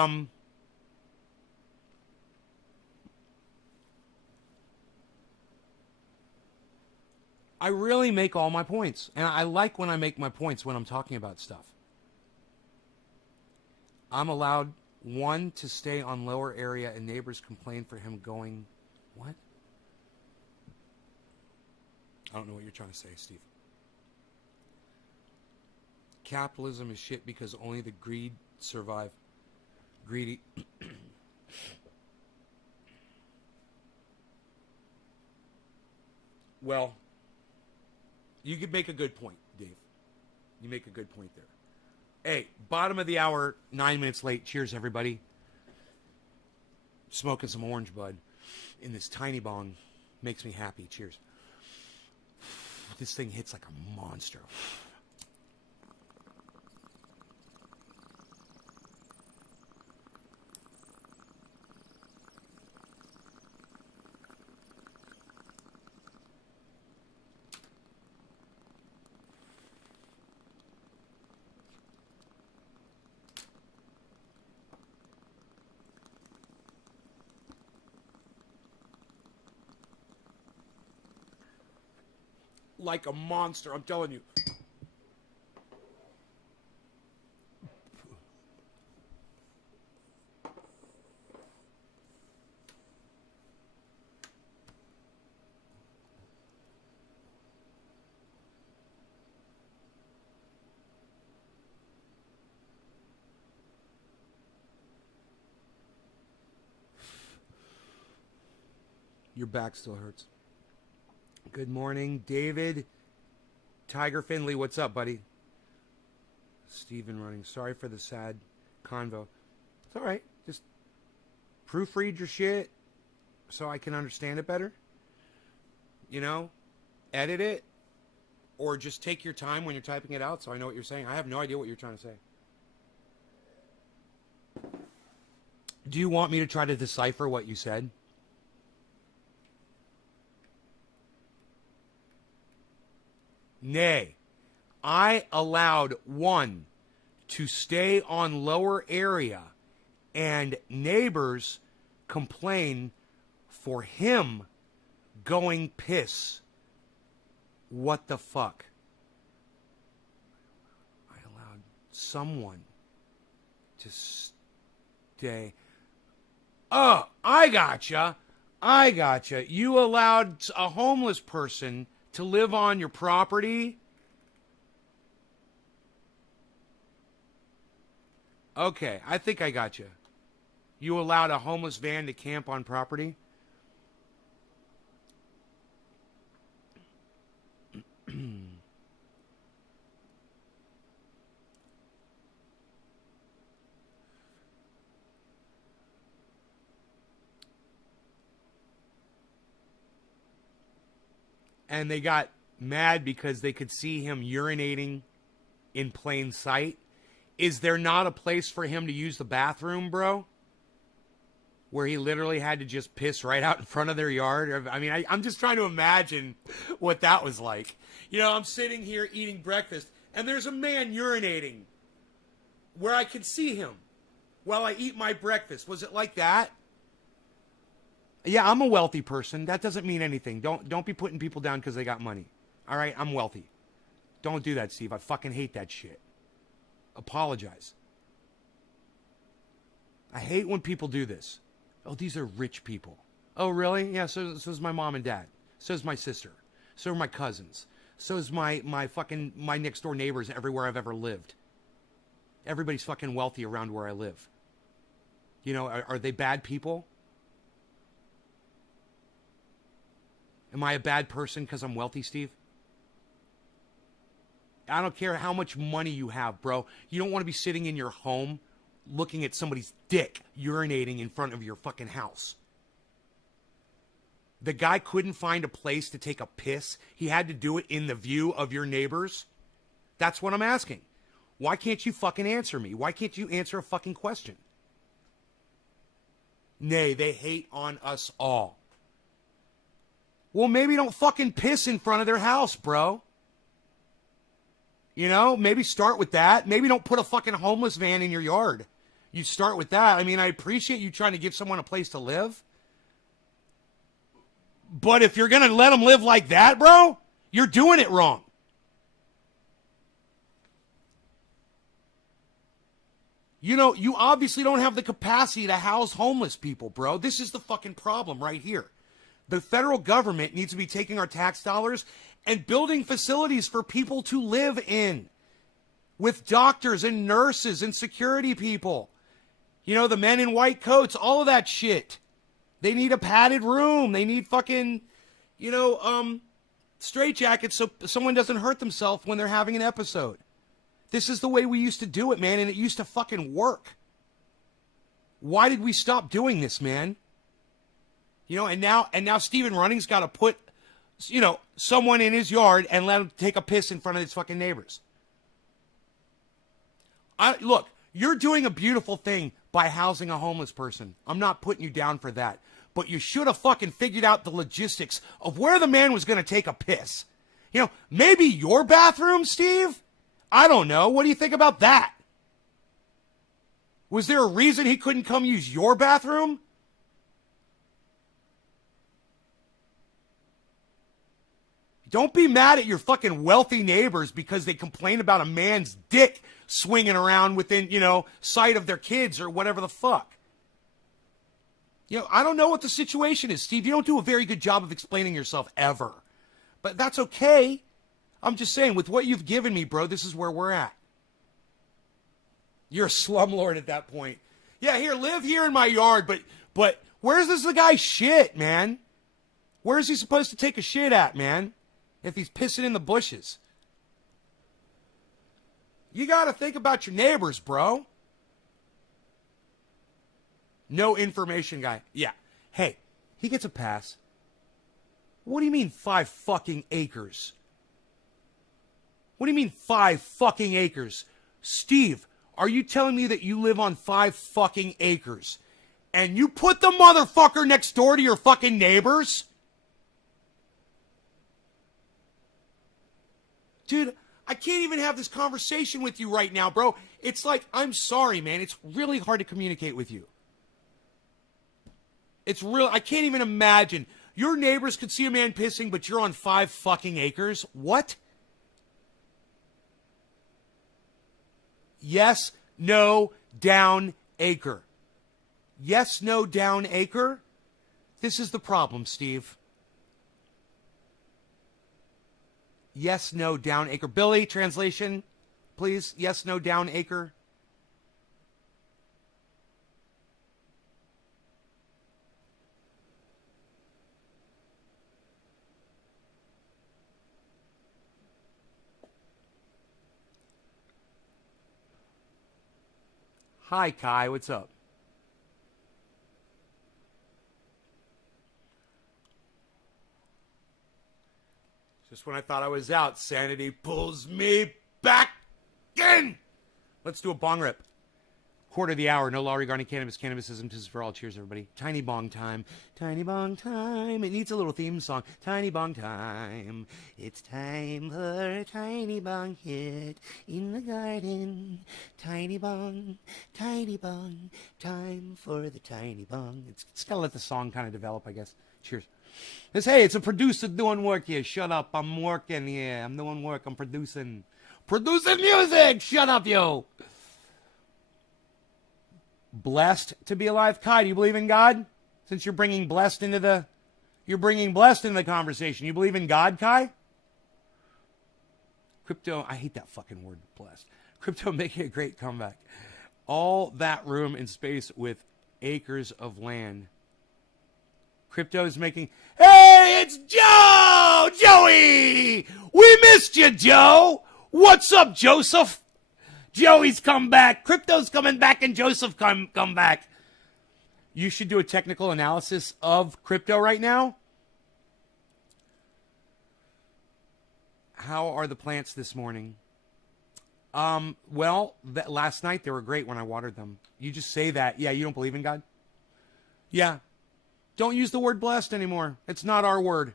I really make all my points. And I like when I make my points when I'm talking about stuff. I'm allowed one to stay on lower area, and neighbors complain for him going... What? I don't know what you're trying to say, Steve. Capitalism is shit because only the greed survive. Greedy. Well, you could make a good point, Dave. You make a good point there. Hey, bottom of the hour, 9 minutes late. Cheers, everybody. Smoking some orange bud in this tiny bong makes me happy. Cheers. This thing hits like a monster. Like a monster, I'm telling you. Your back still hurts. Good morning, David. Tiger Finley, what's up, buddy? Steven running. Sorry for the sad convo. It's all right. Just proofread your shit so I can understand it better. You know? Edit it. Or just take your time when you're typing it out so I know what you're saying. I have no idea what you're trying to say. Do you want me to try to decipher what you said? Nay, I allowed one to stay on lower area and neighbors complain for him going piss. What the fuck? I allowed someone to stay. Oh, I gotcha. You allowed a homeless person to live on your property? Okay, I think I got you. You allowed a homeless van to camp on property? and they got mad because they could see him urinating in plain sight. Is there not a place for him to use the bathroom, bro? Where he literally had to just piss right out in front of their yard? I mean, I'm just trying to imagine what that was like. You know, I'm sitting here eating breakfast, and there's a man urinating where I can see him while I eat my breakfast. Was it like that? Yeah, I'm a wealthy person. That doesn't mean anything. Don't be putting people down because they got money. All right, I'm wealthy. Don't do that, Steve. I fucking hate that shit. Apologize. I hate when people do this. Oh, these are rich people. Oh, really? Yeah, so is my mom and dad. So is my sister. So are my cousins. So is my next door neighbors everywhere I've ever lived. Everybody's fucking wealthy around where I live. You know, are they bad people? Am I a bad person because I'm wealthy, Steve? I don't care how much money you have, bro. You don't want to be sitting in your home looking at somebody's dick urinating in front of your fucking house. The guy couldn't find a place to take a piss. He had to do it in the view of your neighbors. That's what I'm asking. Why can't you fucking answer me? Why can't you answer a fucking question? Nay, they hate on us all. Well, maybe don't fucking piss in front of their house, bro. You know, maybe start with that. Maybe don't put a fucking homeless van in your yard. You start with that. I mean, I appreciate you trying to give someone a place to live. But if you're going to let them live like that, bro, you're doing it wrong. You know, you obviously don't have the capacity to house homeless people, bro. This is the fucking problem right here. The federal government needs to be taking our tax dollars and building facilities for people to live in with doctors and nurses and security people. You know, the men in white coats, all of that shit. They need a padded room. They need fucking, you know, straitjackets so someone doesn't hurt themselves when they're having an episode. This is the way we used to do it, man, and it used to fucking work. Why did we stop doing this, man? You know, and now Stephen Running's got to put, you know, someone in his yard and let him take a piss in front of his fucking neighbors. Look, you're doing a beautiful thing by housing a homeless person. I'm not putting you down for that. But you should have fucking figured out the logistics of where the man was going to take a piss. You know, maybe your bathroom, Steve? I don't know. What do you think about that? Was there a reason he couldn't come use your bathroom? Don't be mad at your fucking wealthy neighbors because they complain about a man's dick swinging around within, you know, sight of their kids or whatever the fuck. You know, I don't know what the situation is, Steve. You don't do a very good job of explaining yourself ever. But that's okay. I'm just saying, with what you've given me, bro, this is where we're at. You're a slumlord at that point. Yeah, here, live here in my yard, but where's this guy shit, man? Where's he supposed to take a shit at, man? If he's pissing in the bushes. You got to think about your neighbors, bro. No information guy. Yeah. Hey, he gets a pass. What do you mean 5 fucking acres? What do you mean 5 fucking acres? Steve, are you telling me that you live on 5 fucking acres and you put the motherfucker next door to your fucking neighbors? Dude, I can't even have this conversation with you right now, bro. It's like, I'm sorry, man. It's really hard to communicate with you. It's real. I can't even imagine. Your neighbors could see a man pissing, but you're on 5 fucking acres? What? Yes, no, down, acre. Yes, no, down, acre? This is the problem, Steve. Yes, no, down, acre. Billy, translation, please. Yes, no, down, acre. Hi, Kai. What's up? Just when I thought I was out, sanity pulls me back in. Let's do a bong rip. Quarter of the hour. No law regarding cannabis. Cannabisism. This is for all. Cheers, everybody. Tiny bong time. Tiny bong time. It needs a little theme song. Tiny bong time. It's time for a tiny bong hit in the garden. Tiny bong. Tiny bong. Time for the tiny bong. It's got to let the song kind of develop, I guess. Cheers. Hey, it's a producer doing work here. Shut up. I'm working here. I'm doing work. I'm producing. Producing music. Shut up, yo. Blessed to be alive. Kai, do you believe in God? Since you're bringing blessed into the conversation. You believe in God, Kai? Crypto, I hate that fucking word, blessed. Crypto making a great comeback. All that room in space with acres of land. Crypto's making, hey, it's Joe! Joey! We missed you, Joe! What's up, Joseph? Joey's come back. Crypto's coming back, and Joseph come back. You should do a technical analysis of crypto right now. How are the plants this morning? Well, last night they were great when I watered them. You just say that. Yeah, you don't believe in God? Yeah. Don't use the word blessed anymore. It's not our word.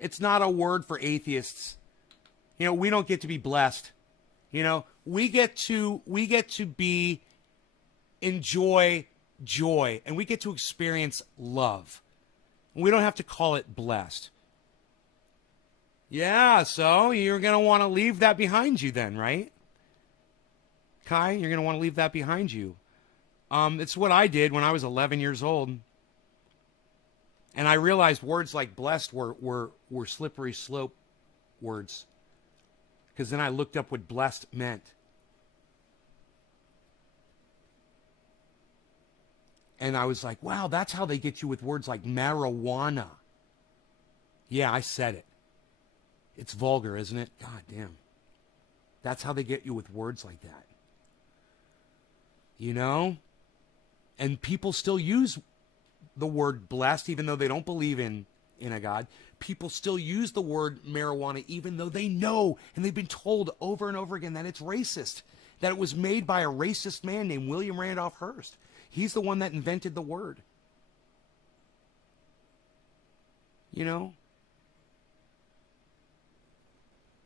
It's not a word for atheists. You know, we don't get to be blessed. You know, we get to enjoy joy, and we get to experience love. We don't have to call it blessed. Yeah, so you're going to want to leave that behind you then, right? Kai, you're going to want to leave that behind you. It's what I did when I was 11 years old. And I realized words like blessed were slippery slope words. Because then I looked up what blessed meant. And I was like, wow, that's how they get you with words like marijuana. Yeah, I said it. It's vulgar, isn't it? God damn. That's how they get you with words like that. You know? And people still use the word blessed, even though they don't believe in a God. People still use the word marijuana, even though they know, and they've been told over and over again that it's racist, that it was made by a racist man named William Randolph Hearst. He's the one that invented the word. You know?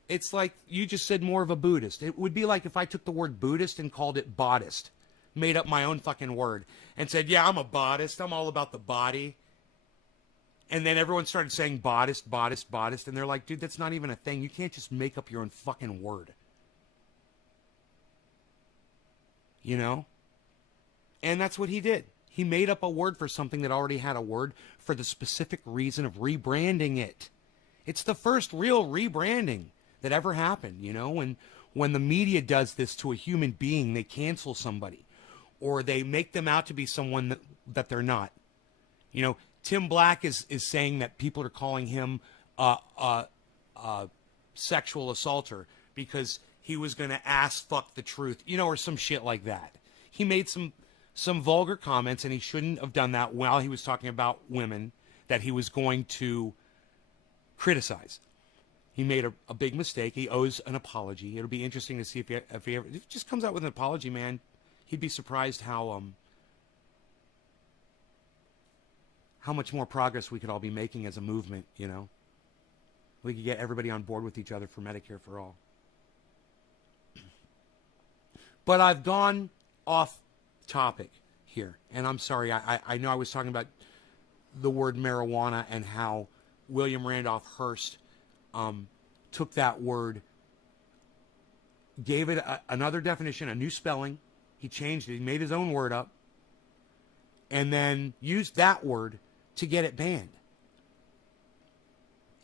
It's like you just said more of a Buddhist. It would be like if I took the word Buddhist and called it Bodhist, made up my own fucking word, and said, yeah, I'm a Bodhist. I'm all about the body. And then everyone started saying Bodhist, Bodhist, Bodhist, and they're like, dude, that's not even a thing. You can't just make up your own fucking word. You know? And that's what he did. He made up a word for something that already had a word for the specific reason of rebranding it. It's the first real rebranding that ever happened, you know? When the media does this to a human being, they cancel somebody. Or they make them out to be someone that they're not. You know, Tim Black is saying that people are calling him a sexual assaulter because he was going to ass fuck the truth, you know, or some shit like that. He made some vulgar comments, and he shouldn't have done that while he was talking about women that he was going to criticize. He made a big mistake. He owes an apology. It'll be interesting to see if he ever if he just comes out with an apology, man. He'd be surprised how much more progress we could all be making as a movement, you know? We could get everybody on board with each other for Medicare for all. But I've gone off topic here, and I'm sorry. I know I was talking about the word marijuana and how William Randolph Hearst took that word, gave it another definition, a new spelling. He changed it. He made his own word up, and then used that word to get it banned.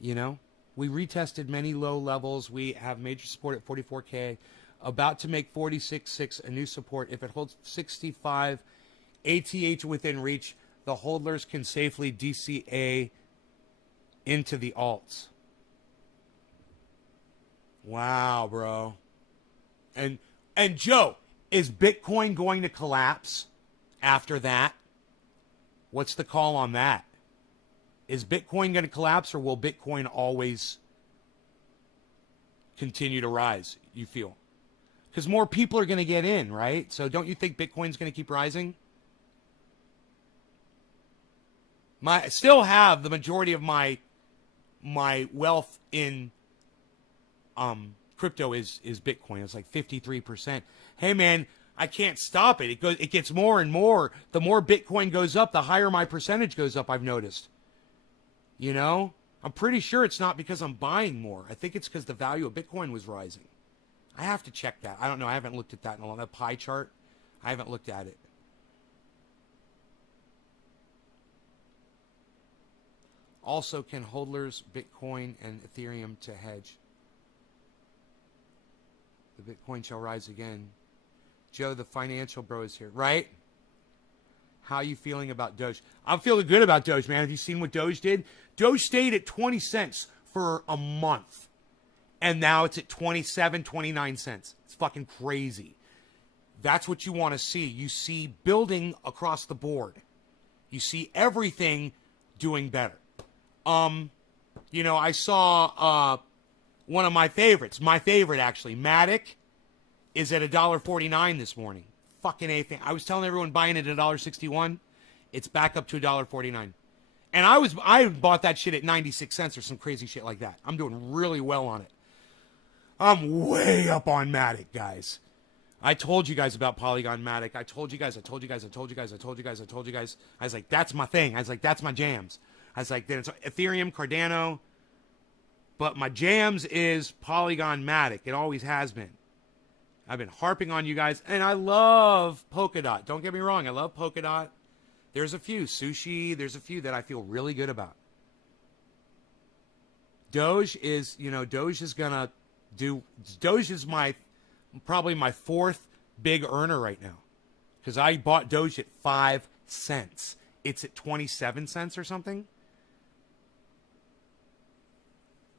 You know, we retested many low levels. We have major support at 44K, about to make 46.6 a new support. If it holds 65 ATH within reach, the holders can safely DCA into the alts. Wow, bro. And Joe, is Bitcoin going to collapse after that? What's the call on that? Is Bitcoin going to collapse, or will Bitcoin always continue to rise, you feel? Because more people are going to get in, right? So don't you think Bitcoin's going to keep rising? I still have the majority of my wealth in crypto is Bitcoin. It's like 53%. Hey man, I can't stop it. It gets more and more. The more Bitcoin goes up, the higher my percentage goes up, I've noticed. You know? I'm pretty sure it's not because I'm buying more. I think it's because the value of Bitcoin was rising. I have to check that. I don't know. I haven't looked at that in a long time. That pie chart, I haven't looked at it. Also, can hodlers Bitcoin and Ethereum to hedge? The Bitcoin shall rise again. Joe, the financial bro, is here. Right? How are you feeling about Doge? I'm feeling good about Doge, man. Have you seen what Doge did? Doge stayed at 20 cents for a month. And now it's at 27, 29 cents. It's fucking crazy. That's what you want to see. You see building across the board. You see everything doing better. You know, I saw one of my favorites. My favorite, actually. Matic is at $1.49 this morning. Fucking anything. I was telling everyone buying it at $1.61. It's back up to $1.49. And I bought that shit at 96 cents or some crazy shit like that. I'm doing really well on it. I'm way up on Matic, guys. I told you guys about Polygon Matic. I told you guys. I was like, that's my thing. I was like, that's my jams. I was like, then it's Ethereum, Cardano. But my jams is Polygon Matic. It always has been. I've been harping on you guys. And I love Polkadot. Don't get me wrong. I love Polkadot. There's a few. Sushi. There's a few that I feel really good about. Doge is going to do. Doge is probably my fourth big earner right now. Because I bought Doge at 5 cents. It's at 27 cents or something.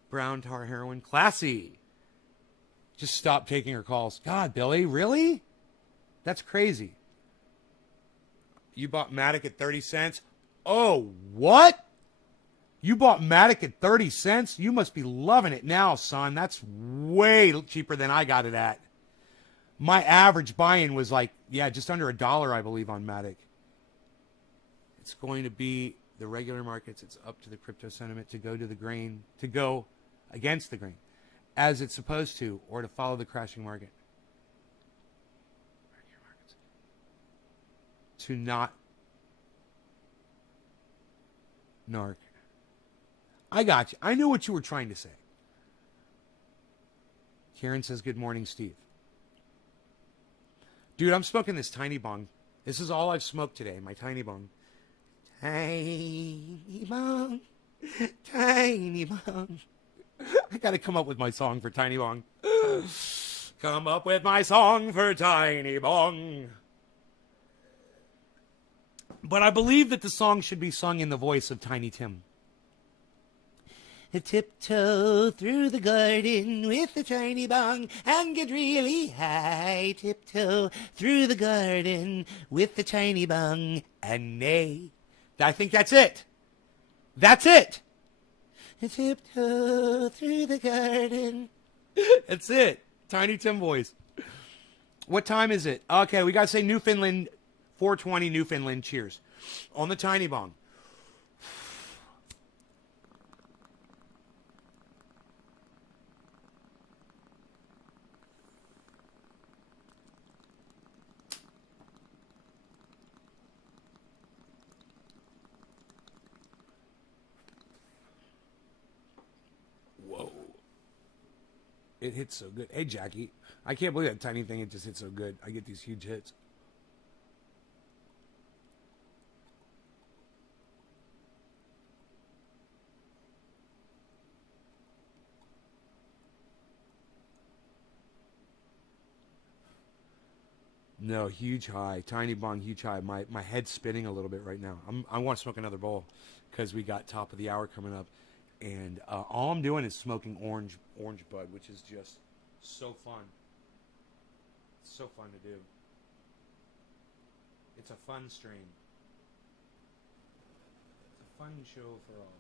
Brown tar heroin. Classy. Just stop taking her calls. God, Billy, really? That's crazy. You bought Matic at 30 cents? Oh, what? You bought Matic at 30 cents? You must be loving it now, son. That's way cheaper than I got it at. My average buy-in was like, just under $1, I believe, on Matic. It's going to be the regular markets. It's up to the crypto sentiment to go to the grain, to go against the grain, as it's supposed to, or to follow the crashing market. To not narc. I got you. I knew what you were trying to say. Karen says, good morning, Steve. Dude, I'm smoking this tiny bong. This is all I've smoked today, my tiny bong. Tiny bong. Tiny bong. I got to come up with my song for Tiny Bong. Come up with my song for Tiny Bong. But I believe that the song should be sung in the voice of Tiny Tim. Tiptoe through the garden with the tiny bong and get really high. Tiptoe through the garden with the tiny bong and neigh. I think that's it. That's it. Tiptoe through the garden. That's it. Tiny Tim voice. What time is it? Okay, we got to say Newfoundland, 4:20 Newfoundland. Cheers. On the tiny bong. It hits so good. Hey, Jackie. I can't believe that tiny thing. It just hits so good. I get these huge hits. No, huge high. Tiny bong, huge high. My head's spinning a little bit right now. I want to smoke another bowl because we got top of the hour coming up. And all I'm doing is smoking orange bud, which is just so fun. It's so fun to do. It's a fun stream. It's a fun show for all.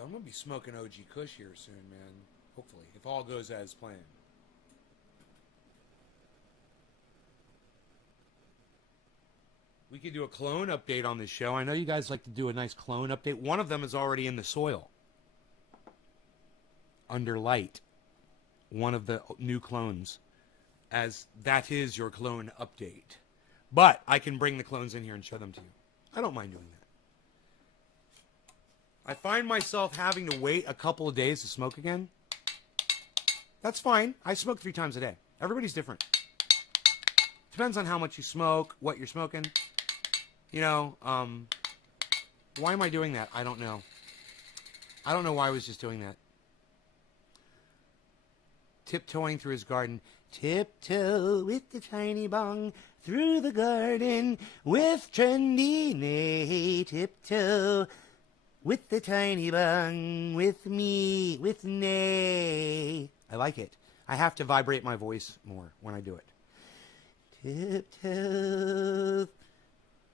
I'm going to be smoking OG Kush here soon, man. Hopefully, if all goes as planned. We could do a clone update on this show. I know you guys like to do a nice clone update. One of them is already in the soil. Under light. One of the new clones. As that is your clone update. But I can bring the clones in here and show them to you. I don't mind doing that. I find myself having to wait a couple of days to smoke again. That's fine. I smoke 3 times a day. Everybody's different. Depends on how much you smoke, what you're smoking. You know, why am I doing that? I don't know. I don't know why I was just doing that. Tiptoeing through his garden. Tiptoe with the tiny bong through the garden with trendy nay. Tiptoe with the tiny bong with me, with nay. I like it. I have to vibrate my voice more when I do it. Tiptoe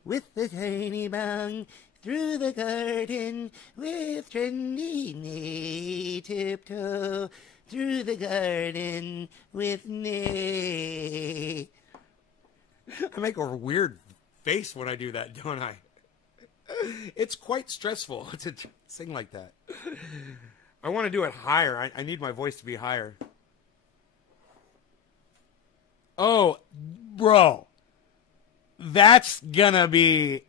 with the tiny bong through the garden with trendy nay. Tiptoe through the garden with me. I make a weird face when I do that, don't I? It's quite stressful to sing like that. I want to do it higher. I need my voice to be higher. Oh, bro. That's gonna be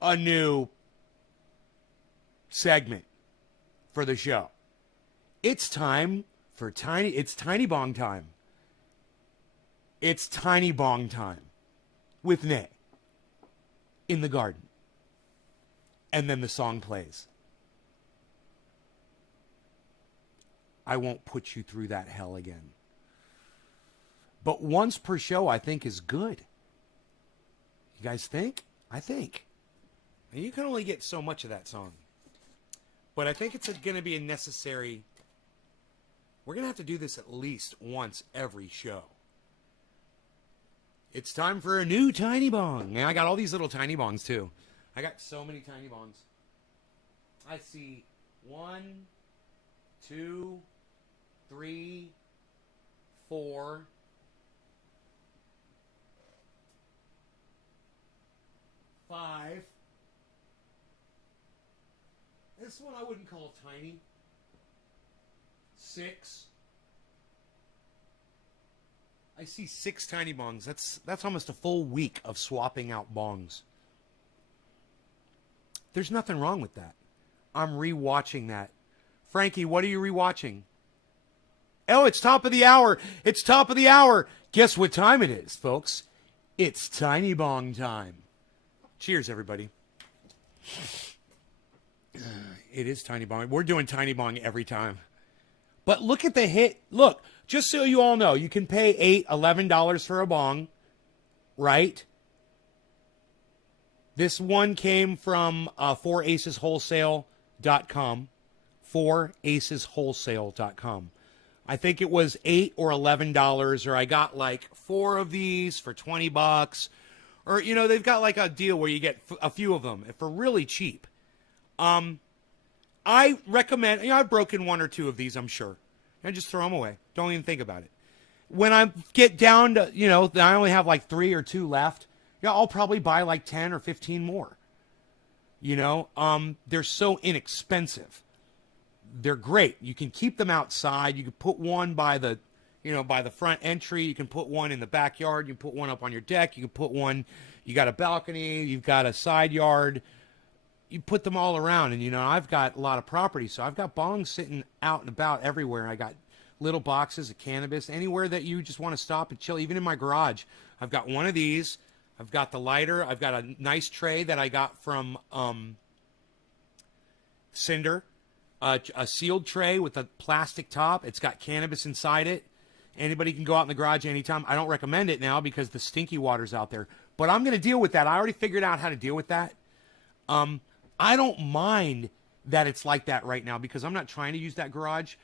a new segment for the show. It's time for it's Tiny Bong time. It's Tiny Bong time with Nay in the garden. And then the song plays. I won't put you through that hell again. But once per show, I think, is good. You guys think? I think. And you can only get so much of that song. But I think it's going to be a necessary... We're going to have to do this at least once every show. It's time for a new Tiny Bong. And I got all these little Tiny Bongs, too. I got so many Tiny Bongs. I see 1, 2, 3, 4... 5. This one I wouldn't call tiny. 6. I see 6 Tiny Bongs. That's almost a full week of swapping out bongs. There's nothing wrong with that. I'm rewatching that. Frankie, what are you rewatching? Oh, it's top of the hour. It's top of the hour. Guess what time it is, folks? It's Tiny Bong time. Cheers, everybody. It is Tiny Bong. We're doing Tiny Bong every time. But look at the hit. Look, just so you all know, you can pay $8, $11 for a bong, right? This one came from 4aceswholesale.com. 4aceswholesale.com. I think it was $8 or $11, or I got like 4 of these for $20. Or, you know, they've got like a deal where you get a few of them for really cheap. I recommend, you know, I've broken 1 or 2 of these, I'm sure. And just throw them away. Don't even think about it. When I get down to, you know, I only have like 3 or 2 left, you know, I'll probably buy like 10 or 15 more. You know, they're so inexpensive. They're great. You can keep them outside. You can put one by the, you know, by the front entry. You can put one in the backyard. You can put one up on your deck. You can put one, you got a balcony. You've got a side yard. You put them all around. And, you know, I've got a lot of property. So I've got bongs sitting out and about everywhere. I got little boxes of cannabis. Anywhere that you just want to stop and chill. Even in my garage. I've got one of these. I've got the lighter. I've got a nice tray that I got from Cinder. A sealed tray with a plastic top. It's got cannabis inside it. Anybody can go out in the garage anytime. I don't recommend it now because the stinky water's out there. But I'm going to deal with that. I already figured out how to deal with that. I don't mind that it's like that right now because I'm not trying to use that garage.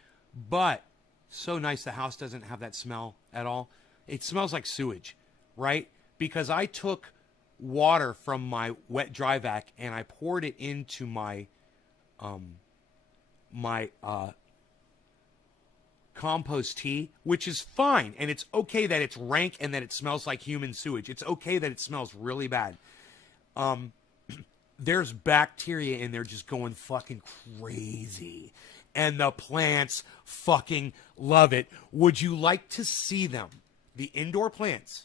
But so nice the house doesn't have that smell at all. It smells like sewage, right? Because I took water from my wet dry vac and I poured it into my my compost tea, which is fine, and it's okay that it's rank and that it smells like human sewage. It's okay that it smells really bad. There's bacteria in there just going fucking crazy, and the plants fucking love it. Would you like to see them? The indoor plants,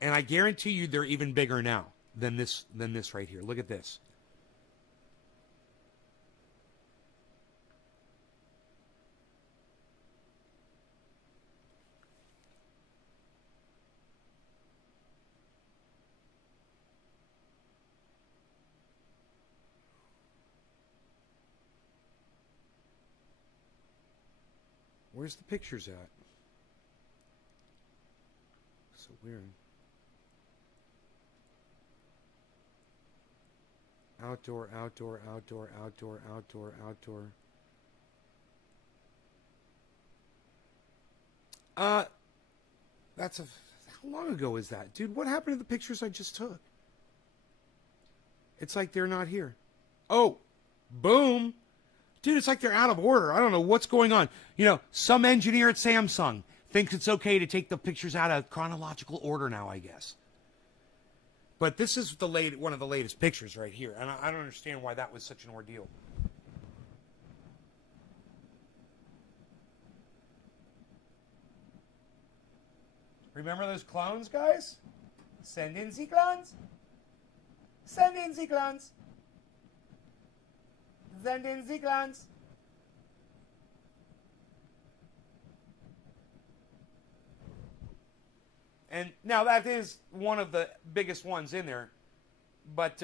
and I guarantee you they're even bigger now than this right here. Look at this. Where's the pictures at? So weird. Outdoor, outdoor, outdoor, outdoor, outdoor, outdoor. That's a... How long ago is that? Dude, what happened to the pictures I just took? It's like they're not here. Oh, boom. Dude, it's like they're out of order. I don't know what's going on. You know, some engineer at Samsung thinks it's okay to take the pictures out of chronological order now, I guess. But this is one of the latest pictures right here. And I don't understand why that was such an ordeal. Remember those clones, guys? Send in the clones. Send in the clones. Send in the clones. And now that is one of the biggest ones in there. But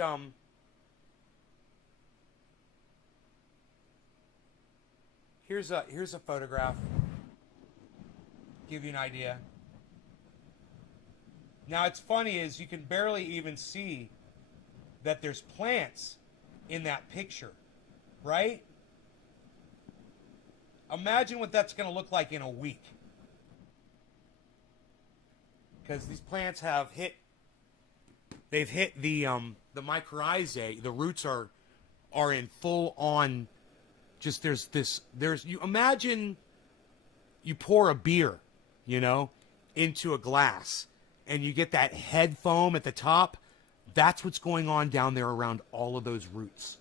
here's a photograph. Give you an idea. Now it's funny is you can barely even see that there's plants in that picture, right? Imagine what that's going to look like in a week. Because these plants have they've hit the mycorrhizae. The roots are in full on. Just you imagine you pour a beer, into a glass, and you get that head foam at the top. That's what's going on down there around all of those roots.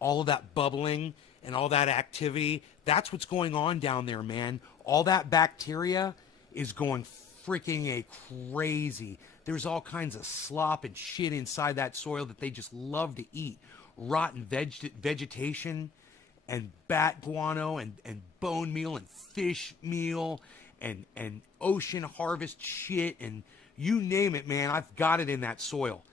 All of that bubbling and all that activity. That's what's going on down there, man. All that bacteria is going freaking crazy. There's all kinds of slop and shit inside that soil that they just love to eat. Rotten vegetation and bat guano and bone meal and fish meal and ocean harvest shit and you name it, man. I've got it in that soil.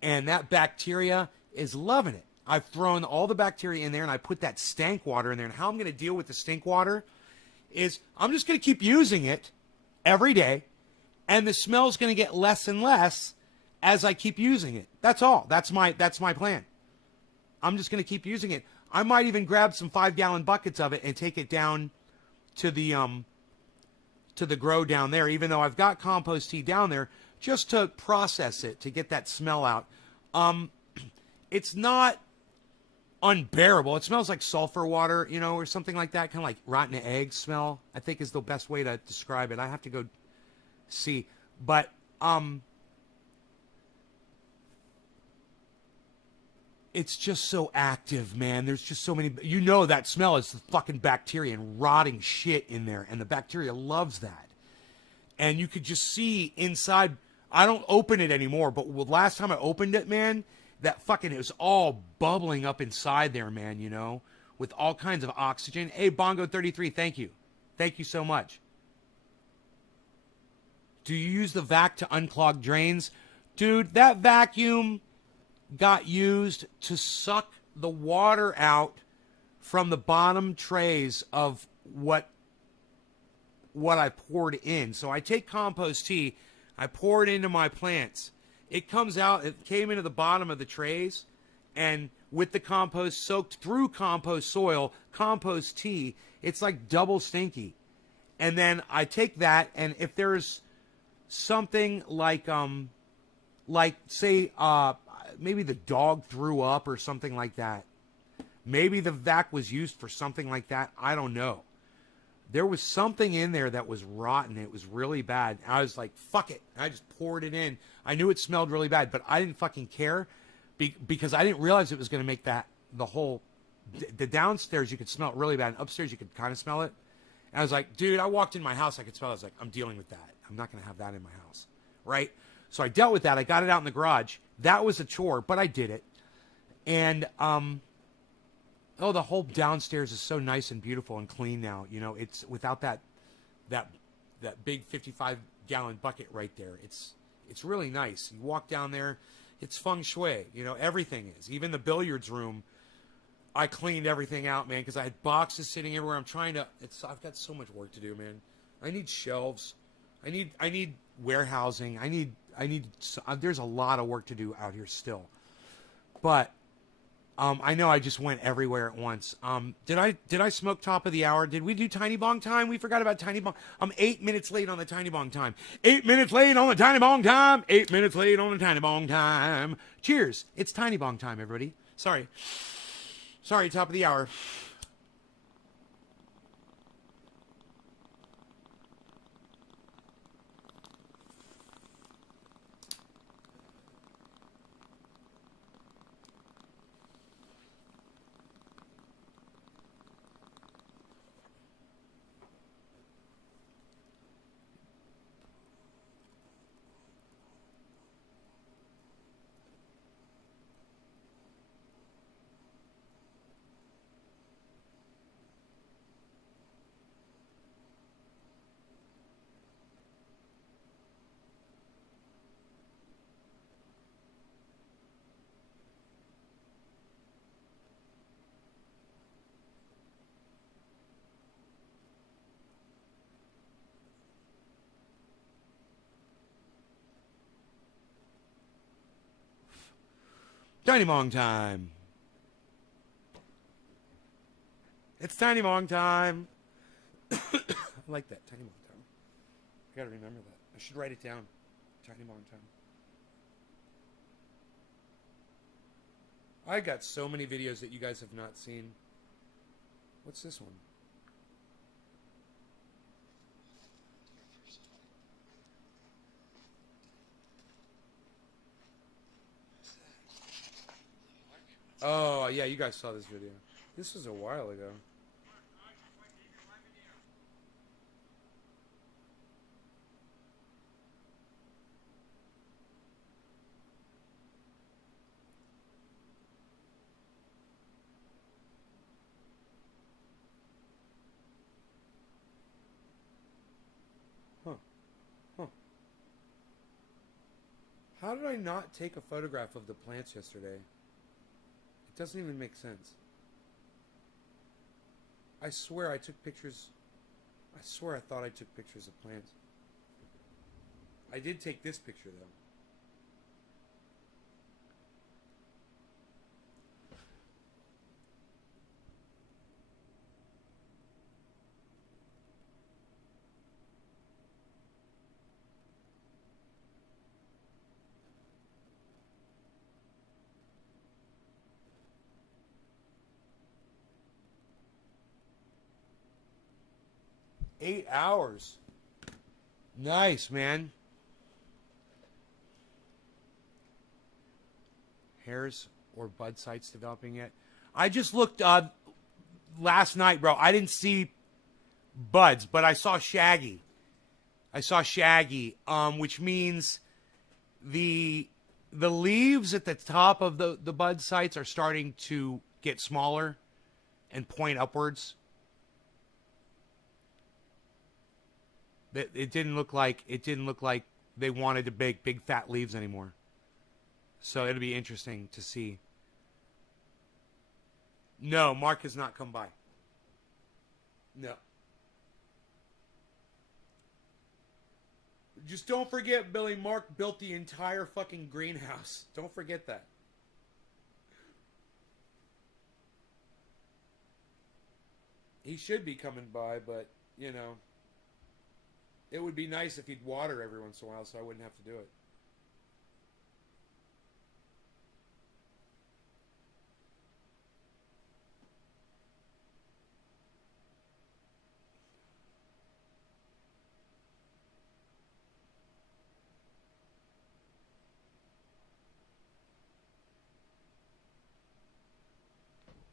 And that bacteria is loving it. I've thrown all the bacteria in there and I put that stank water in there. And how I'm going to deal with the stink water is I'm just going to keep using it every day. And the smell's going to get less and less as I keep using it. That's all. That's my plan. I'm just going to keep using it. I might even grab some 5-gallon buckets of it and take it down to the grow down there, even though I've got compost tea down there, just to process it, to get that smell out. It's not unbearable. It smells like sulfur water, or something like that, kind of like rotten egg smell, I think is the best way to describe it. I have to go see, but it's just so active, man. There's just so many, that smell is the fucking bacteria and rotting shit in there, and the bacteria loves that. And you could just see inside. I don't open it anymore, but last time I opened it, man, that fucking, it was all bubbling up inside there, man, with all kinds of oxygen. Hey, Bongo33, thank you. Thank you so much. Do you use the vac to unclog drains? Dude, that vacuum got used to suck the water out from the bottom trays of what I poured in. So I take compost tea, I pour it into my plants. It comes out, it came into the bottom of the trays, and with the compost soaked through compost soil, compost tea, it's like double stinky. And then I take that, and if there's something like say maybe the dog threw up or something like that, Maybe the vac was used for something like that. I don't know. There was something in there that was rotten. It was really bad. I was like, fuck it. I just poured it in. I knew it smelled really bad, but I didn't fucking care because I didn't realize it was going to make the downstairs you could smell it really bad, and upstairs you could kind of smell it. And I was like, dude, I walked in my house, I could smell it. I was like, I'm dealing with that. I'm not going to have that in my house, right? So I dealt with that. I got it out in the garage. That was a chore, but I did it. And, the whole downstairs is so nice and beautiful and clean now. You know, it's without that big 55-gallon bucket right there. It's really nice. You walk down there, it's feng shui. You know, everything is. Even the billiards room, I cleaned everything out, man, because I had boxes sitting everywhere. I've got so much work to do, man. I need shelves. I need warehousing. There's a lot of work to do out here still. But I know I just went everywhere at once. Did I smoke top of the hour? Did we do Tiny Bong time? We forgot about Tiny Bong. I'm 8 minutes late on the Tiny Bong time. 8 minutes late on the Tiny Bong time. 8 minutes late on the Tiny Bong time. Cheers. It's Tiny Bong time, everybody. Sorry, top of the hour. Tiny Bong time. It's Tiny Bong time. I like that, Tiny Bong time. I gotta remember that. I should write it down. Tiny Bong time. I got so many videos that you guys have not seen. What's this one? Oh, yeah, you guys saw this video. This was a while ago. Huh. How did I not take a photograph of the plants yesterday? It doesn't even make sense. I swear I took pictures. I swear I thought I took pictures of plants. I did take this picture, though. Eight hours. Nice, man. Hairs or bud sites developing yet? I just looked last night, bro. I didn't see buds, but I saw shaggy. Which means the leaves at the top of the bud sites are starting to get smaller and point upwards. It didn't look like they wanted to bake big fat leaves anymore. So it'll be interesting to see. No, Mark has not come by. No. Just don't forget, Billy, Mark built the entire fucking greenhouse. Don't forget that. He should be coming by, but, you know, it would be nice if he'd water every once in a while so I wouldn't have to do it.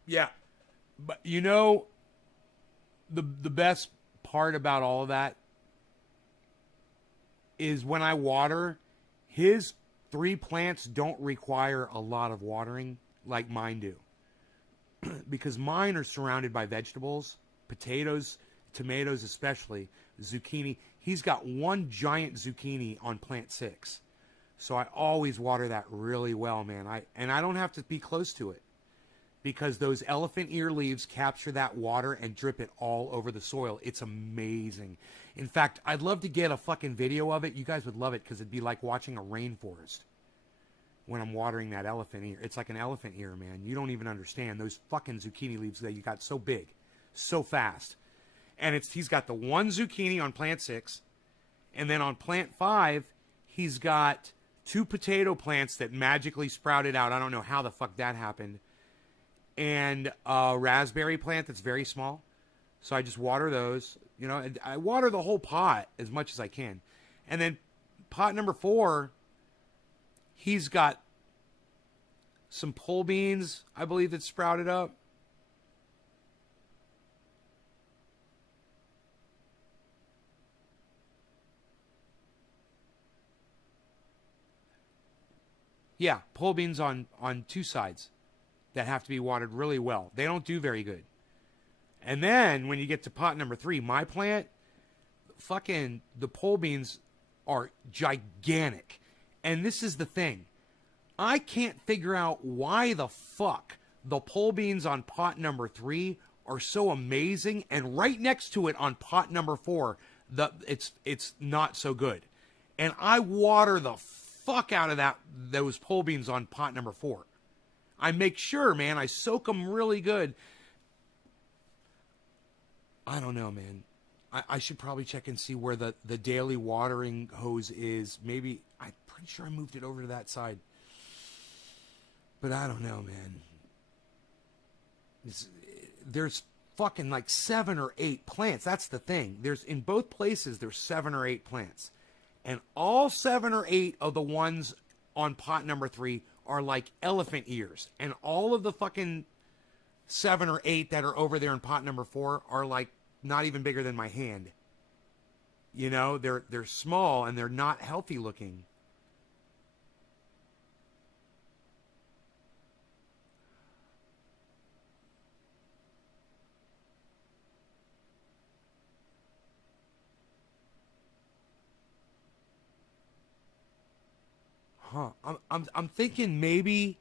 Yeah. But you know, the best part about all of that is when I water, his 3 plants don't require a lot of watering like mine do. Because mine are surrounded by vegetables, potatoes, tomatoes especially, zucchini. He's got one giant zucchini on plant 6. So I always water that really well, man. I don't have to be close to it because those elephant ear leaves capture that water and drip it all over the soil. It's amazing. In fact, I'd love to get a fucking video of it. You guys would love it because it'd be like watching a rainforest when I'm watering that elephant ear. It's like an elephant ear, man. You don't even understand. Those fucking zucchini leaves that you got so big, so fast. And he's got the one zucchini on plant 6. And then on plant 5, he's got 2 potato plants that magically sprouted out. I don't know how the fuck that happened. And a raspberry plant that's very small. So I just water those. You know, and I water the whole pot as much as I can. And then pot number 4, he's got some pole beans, I believe, that sprouted up. Yeah, pole beans on 2 sides that have to be watered really well. They don't do very good. And then when you get to pot number 3, my plant, fucking the pole beans are gigantic. And this is the thing. I can't figure out why the fuck the pole beans on pot number 3 are so amazing, and right next to it on pot number 4, it's not so good. And I water the fuck out of those pole beans on pot number 4. I make sure, man, I soak them really good. I don't know, man. I should probably check and see where the daily watering hose is. Maybe, I'm pretty sure I moved it over to that side. But I don't know, man. There's fucking like 7 or 8 plants. That's the thing. In both places, there's 7 or 8 plants. And all 7 or 8 of the ones on pot number 3 are like elephant ears. And all of the fucking 7 or 8 that are over there in pot number 4 are like not even bigger than my hand. You know, they're small and they're not healthy looking. Huh. I'm thinking maybe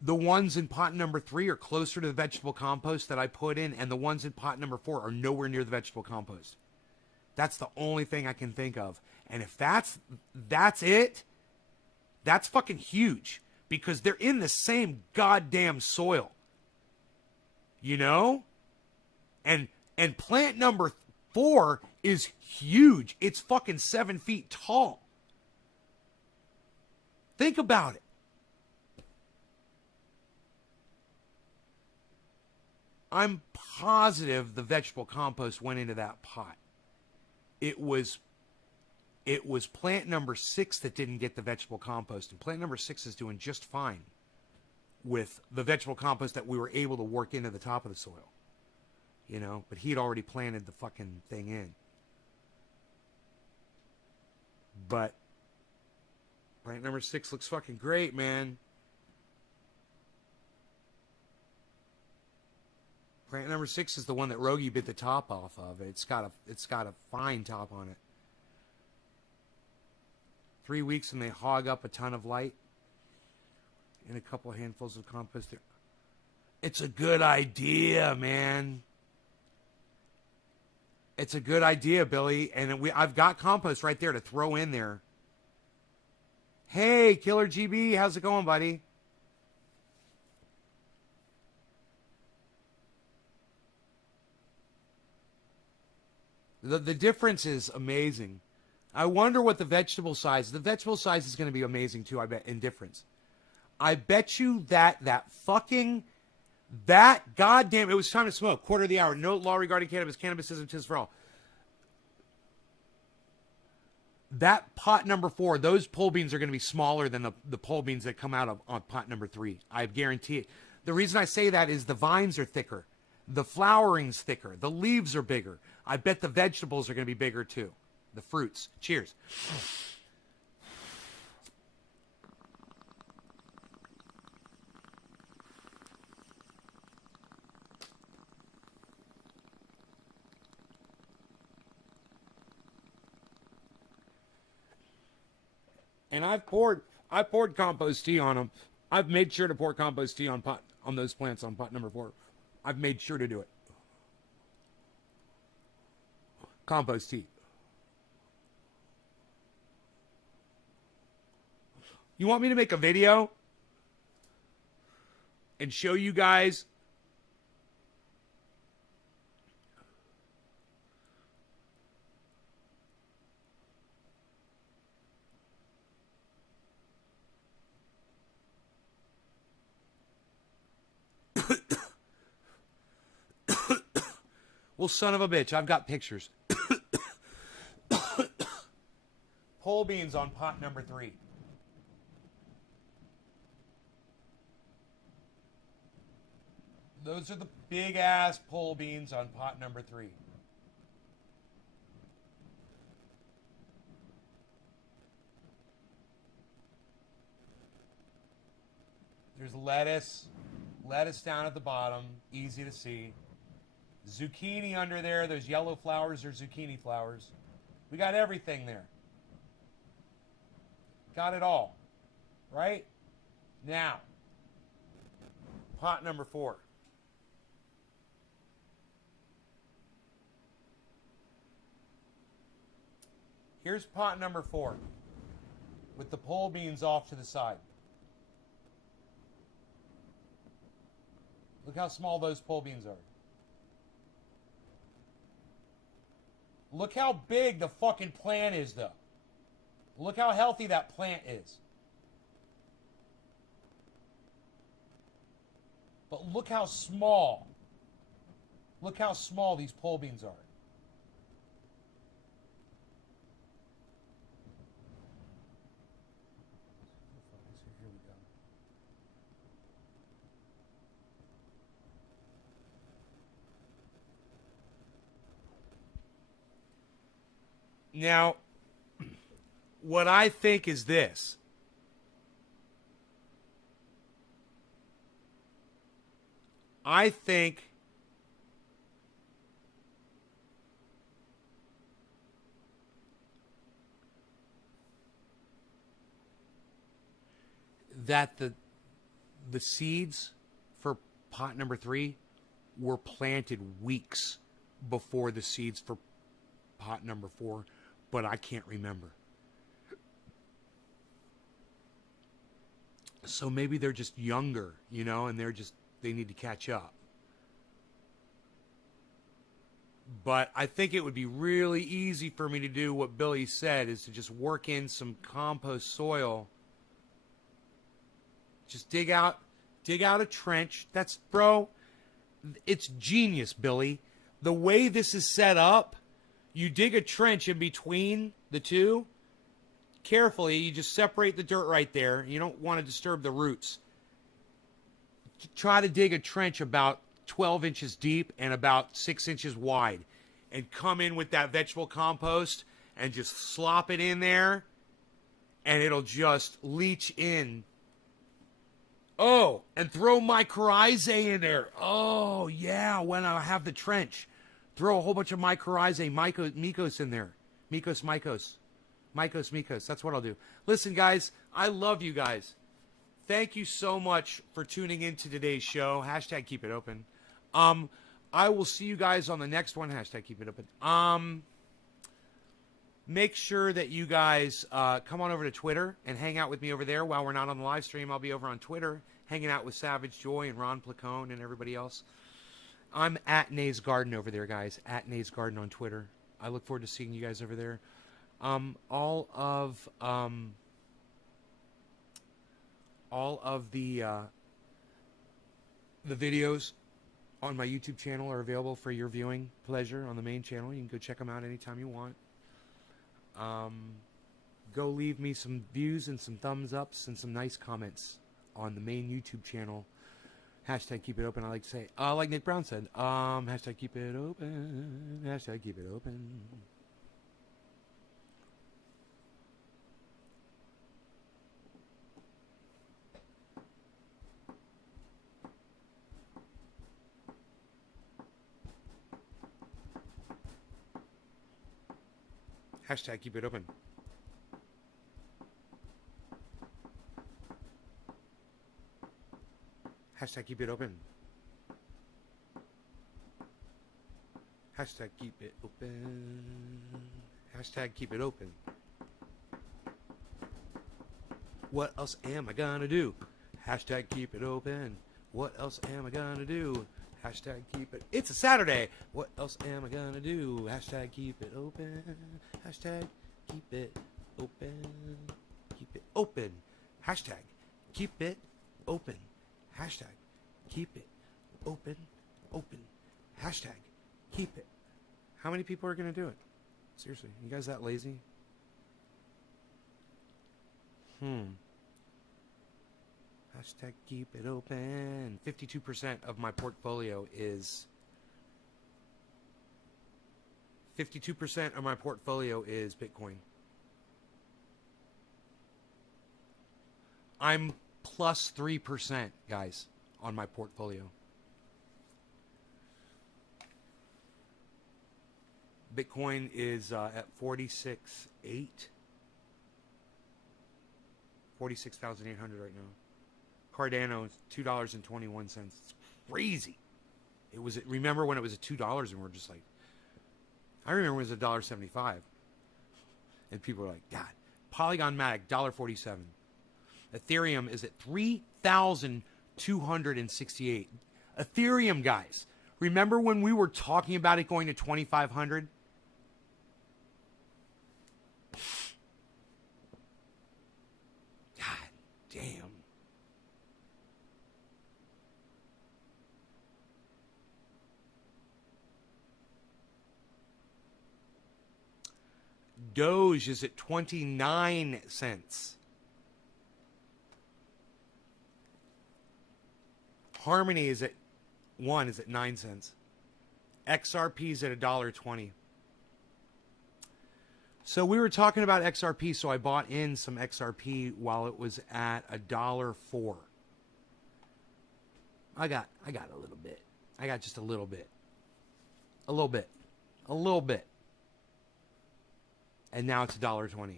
the ones in pot number 3 are closer to the vegetable compost that I put in, and the ones in pot number 4 are nowhere near the vegetable compost. That's the only thing I can think of. And if that's it, that's fucking huge, because they're in the same goddamn soil. You know? And plant number 4 is huge. It's fucking 7 feet tall. Think about it. I'm positive the vegetable compost went into that pot. It was plant number 6 that didn't get the vegetable compost. And plant number 6 is doing just fine with the vegetable compost that we were able to work into the top of the soil. You know, but he'd already planted the fucking thing in. But plant number 6 looks fucking great, man. Plant number 6 is the one that Rogie bit the top off of. It's got a fine top on it. 3 weeks and they hog up a ton of light. And a couple handfuls of compost there. It's a good idea, man. It's a good idea, Billy. And I've got compost right there to throw in there. Hey, Killer GB, how's it going, buddy? The difference is amazing. I wonder what the vegetable size is going to be amazing too, I bet, in difference. I bet you that goddamn, it was time to smoke. Quarter of the hour. No law regarding cannabis. Cannabis isn't tis for all. That pot number 4, those pole beans are going to be smaller than the pole beans that come out of on pot number 3. I guarantee it. The reason I say that is the vines are thicker. The flowering's thicker. The leaves are bigger. I bet the vegetables are going to be bigger too. The fruits. Cheers. And I poured compost tea on them. I've made sure to pour compost tea on those plants on pot number 4. I've made sure to do it. Compost tea. You want me to make a video and show you guys well, son of a bitch, I've got pictures. Pole beans on pot number 3. Those are the big ass pole beans on pot number 3. There's lettuce down at the bottom, easy to see. Zucchini under there. Those yellow flowers are zucchini flowers. We got everything there. Got it all. Right? Now, pot number 4. Here's pot number 4 with the pole beans off to the side. Look how small those pole beans are. Look how big the fucking plant is, though. Look how healthy that plant is. But look how small. Look how small these pole beans are. Here we go. Now, what I think is this. I think that the seeds for pot number 3 were planted weeks before the seeds for pot number 4, but I can't remember. So maybe they're just younger, you know, and they need to catch up. But I think it would be really easy for me to do what Billy said, is to just work in some compost soil. Just dig out a trench. That's, bro, it's genius, Billy. The way this is set up, you dig a trench in between the two. Carefully, you just separate the dirt right there. You don't want to disturb the roots. Try to dig a trench about 12 inches deep and about 6 inches wide. And come in with that vegetable compost and just slop it in there. And it'll just leach in. Oh, and throw mycorrhizae in there. Oh, yeah, when I have the trench. Throw a whole bunch of mycorrhizae, mycos in there. Mycos. That's what I'll do. Listen, guys, I love you guys. Thank you so much for tuning in to today's show. Hashtag keep it open. I will see you guys on the next one. Hashtag keep it open. Make sure that you guys come on over to Twitter and hang out with me over there. While we're not on the live stream, I'll be over on Twitter hanging out with Savage Joy and Ron Placone and everybody else. I'm at Nays Garden over there, guys. At Nays Garden on Twitter. I look forward to seeing you guys over there. All of the videos on my YouTube channel are available for your viewing pleasure on the main channel. You can go check them out anytime you want. Go leave me some views and some thumbs ups and some nice comments on the main YouTube channel Hashtag keep it open. I like to say, like Nick Brown said, hashtag keep it open. Hashtag keep it open. Hashtag keep it open. Hashtag keep it open. Hashtag keep it open. Hashtag keep it open. What else am I gonna do? Hashtag keep it open. What else am I gonna do? Hashtag keep it. It's a Saturday. What else am I gonna do? Hashtag keep it open. Hashtag keep it open. Keep it open. Hashtag keep it open. Hashtag keep it open. Open. Hashtag keep it. How many people are gonna do it? Seriously, you guys that lazy? Hashtag keep it open. 52% of my portfolio is 52% of my portfolio is Bitcoin. I'm plus 3%, guys, on my portfolio. Bitcoin is at 46.8. 46,800 right now. Cardano is $2.21. It's crazy. It was. Remember when it was at $2 and we're just like, I remember when it was $1.75, and people were like, God. Polygon Matic $1.47. Ethereum is at 3,268. Ethereum, guys. Remember when we were talking about it going to 2,500? God damn. Doge is at 29 cents. Harmony is at 9 cents. XRP is at $1.20. So we were talking about XRP, so I bought in some XRP while it was at $1.04. I got a little bit. I got just a little bit. A little bit. A little bit. And now it's $1.20.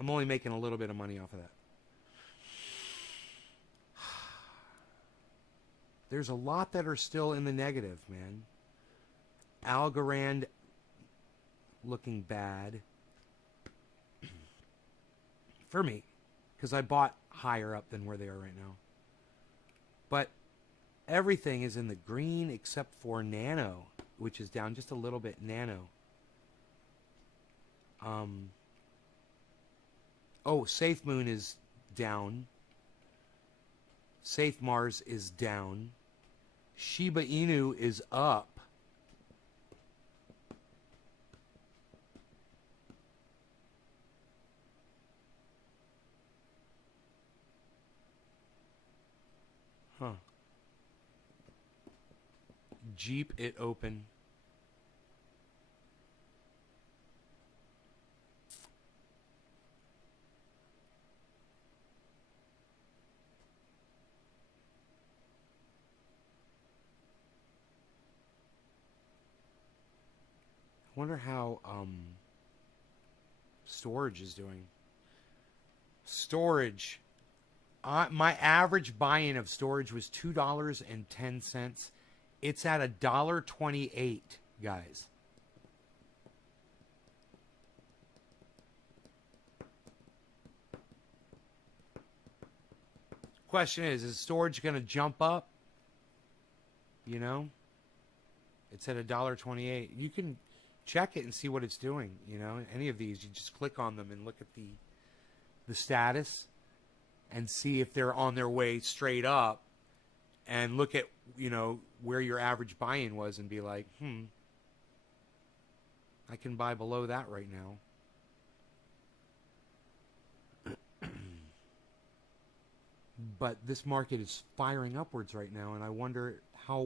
I'm only making a little bit of money off of that. There's a lot that are still in the negative, man. Algorand looking bad. For me. Because I bought higher up than where they are right now. But everything is in the green except for Nano, which is down just a little bit. Nano. Safe Moon is down. Safe Mars is down. Shiba Inu is up. Huh. Jeep it open. I wonder how storage is doing. Storage. My average buy-in of storage was $2.10. It's at $1.28, guys. Question is storage going to jump up? You know? It's at $1.28. You can check it and see what it's doing. You know, any of these, you just click on them and look at the status and see if they're on their way straight up, and look at, you know, where your average buy-in was and be like, I can buy below that right now. But this market is firing upwards right now, and I wonder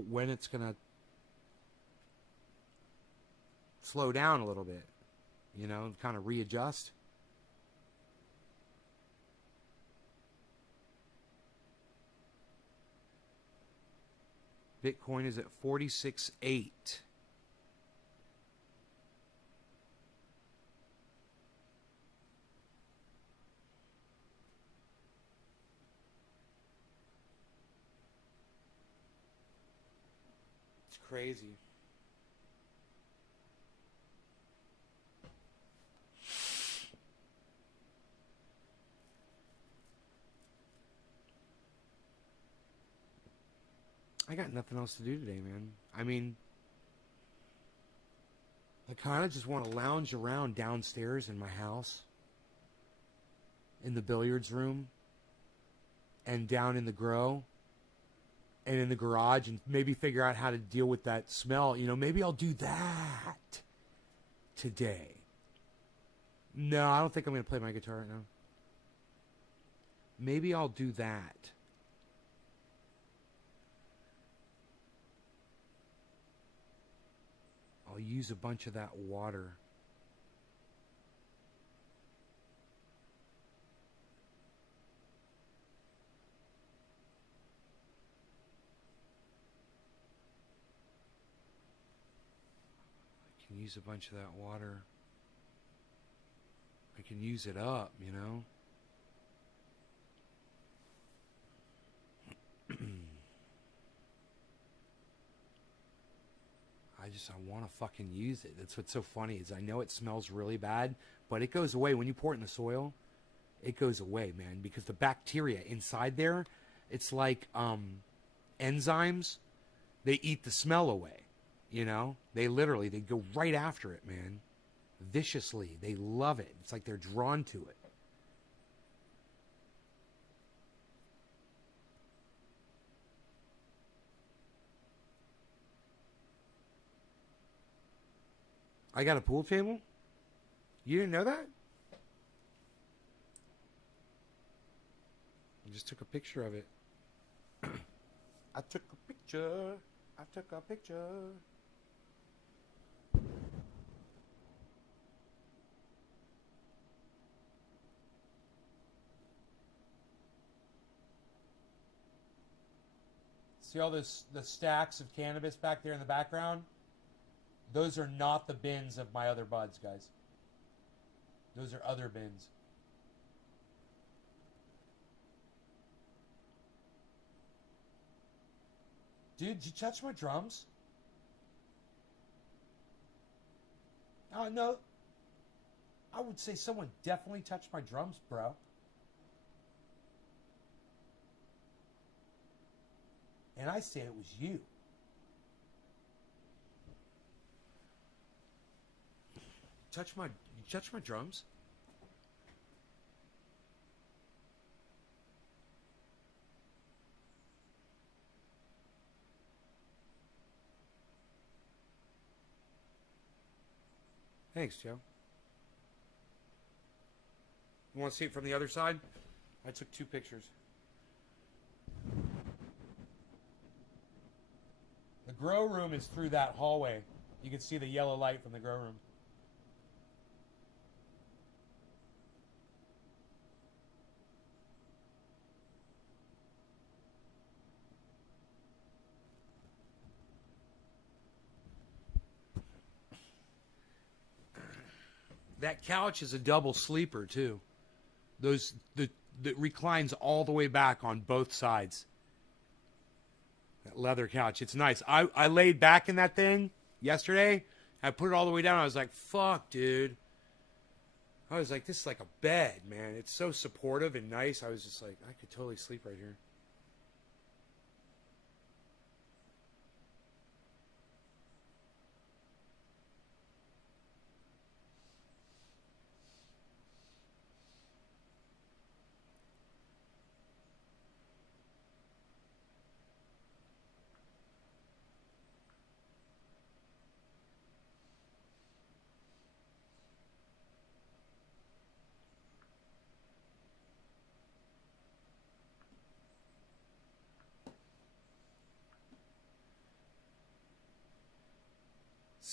when it's going to slow down a little bit, kind of readjust. Bitcoin is at 46.8. It's crazy. I got nothing else to do today, man. I mean, I kind of just want to lounge around downstairs in my house, in the billiards room, and down in the grow, and in the garage, and maybe figure out how to deal with that smell. Maybe I'll do that today. No, I don't think I'm going to play my guitar right now. Maybe I'll do that. I'll use a bunch of that water. I can use a bunch of that water. I can use it up, I want to fucking use it. That's what's so funny is I know it smells really bad, but it goes away. When you pour it in the soil, it goes away, man, because the bacteria inside there, it's like enzymes. They eat the smell away, They go right after it, man. Viciously. They love it. It's like they're drawn to it. I got a pool table? You didn't know that? I just took a picture of it. I took a picture. See all the stacks of cannabis back there in the background? Those are not the bins of my other buds, guys. Those are other bins. Dude, did you touch my drums? Oh, no. I would say someone definitely touched my drums, bro. And I say it was you. You touch my drums? Thanks, Joe. You want to see it from the other side? I took 2 pictures. The grow room is through that hallway. You can see the yellow light from the grow room. That couch is a double sleeper too. That reclines all the way back on both sides. That leather couch, it's nice. I laid back in that thing yesterday. I put it all the way down. I was like, fuck, dude. I was like, this is like a bed, man. It's so supportive and nice. I was just like, I could totally sleep right here.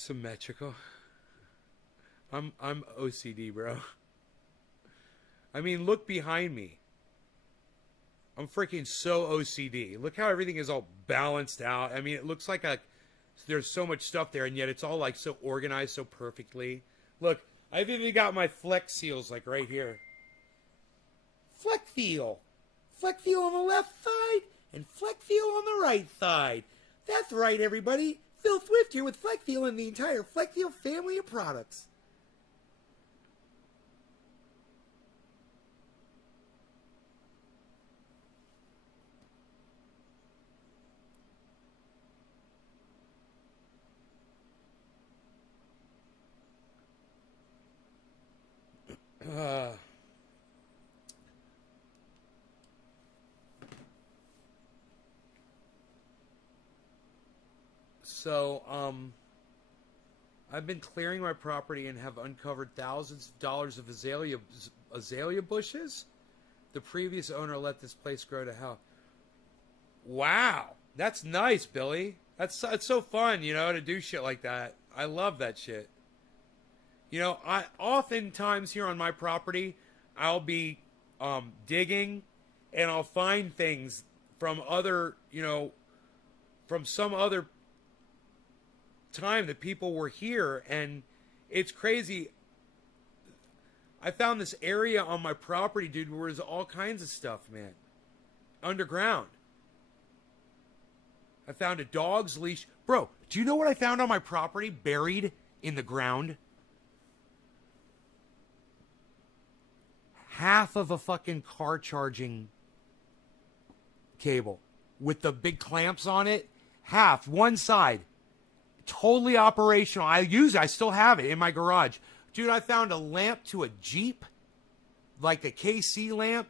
Symmetrical. I'm OCD, bro. I mean, look behind me. I'm freaking so OCD. Look how everything is all balanced out. I mean, it looks like there's so much stuff there, and yet it's all like so organized so perfectly. Look, I've even got my Flex seals like right here. Flex Feel. Flex Feel on the left side and Flex Feel on the right side. That's right, everybody. Phil Swift here with Flex Feel and the entire Flex Feel family of products. So, I've been clearing my property and have uncovered thousands of dollars of azalea bushes. The previous owner let this place grow to hell. Wow, that's nice, Billy. It's so fun, you know, to do shit like that. I love that shit. You know, I oftentimes here on my property, I'll be digging, and I'll find things from other, you know, from some other time that people were here, and it's crazy. I found this area on my property, dude, where there's all kinds of stuff, man. Underground. I found a dog's leash. Bro, do you know what I found on my property buried in the ground? Half of a fucking car charging cable with the big clamps on it. Half, one side. Totally operational. I still have it in my garage. Dude, I found a lamp to a Jeep, like a KC lamp.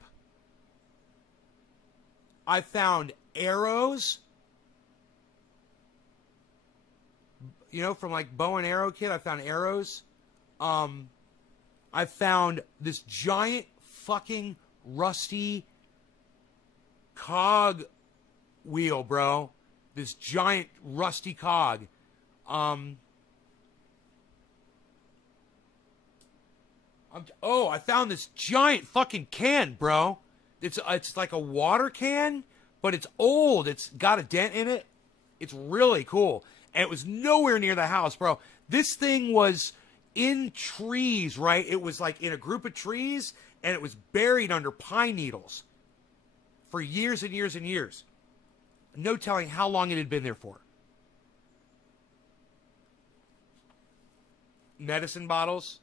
I found arrows, you know, from like bow and arrow kit. I found arrows. I found this giant fucking rusty cog wheel, bro. This giant rusty cog. I found this giant fucking can, bro. It's like a water can, but it's old. It's got a dent in it. It's really cool. And it was nowhere near the house, bro. This thing was in trees, right? It was like in a group of trees, and it was buried under pine needles for years and years and years. No telling how long it had been there for. Medicine bottles.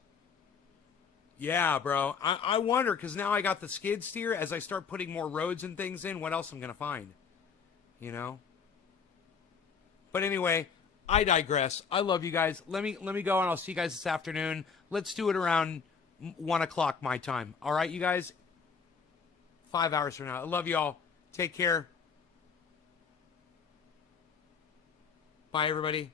Yeah, bro. I wonder, because now I got the skid steer. As I start putting more roads and things in, what else I'm going to find? You know? But anyway, I digress. I love you guys. Let me go, and I'll see you guys this afternoon. Let's do it around 1 o'clock my time. All right, you guys? 5 hours from now. I love you all. Take care. Bye, everybody.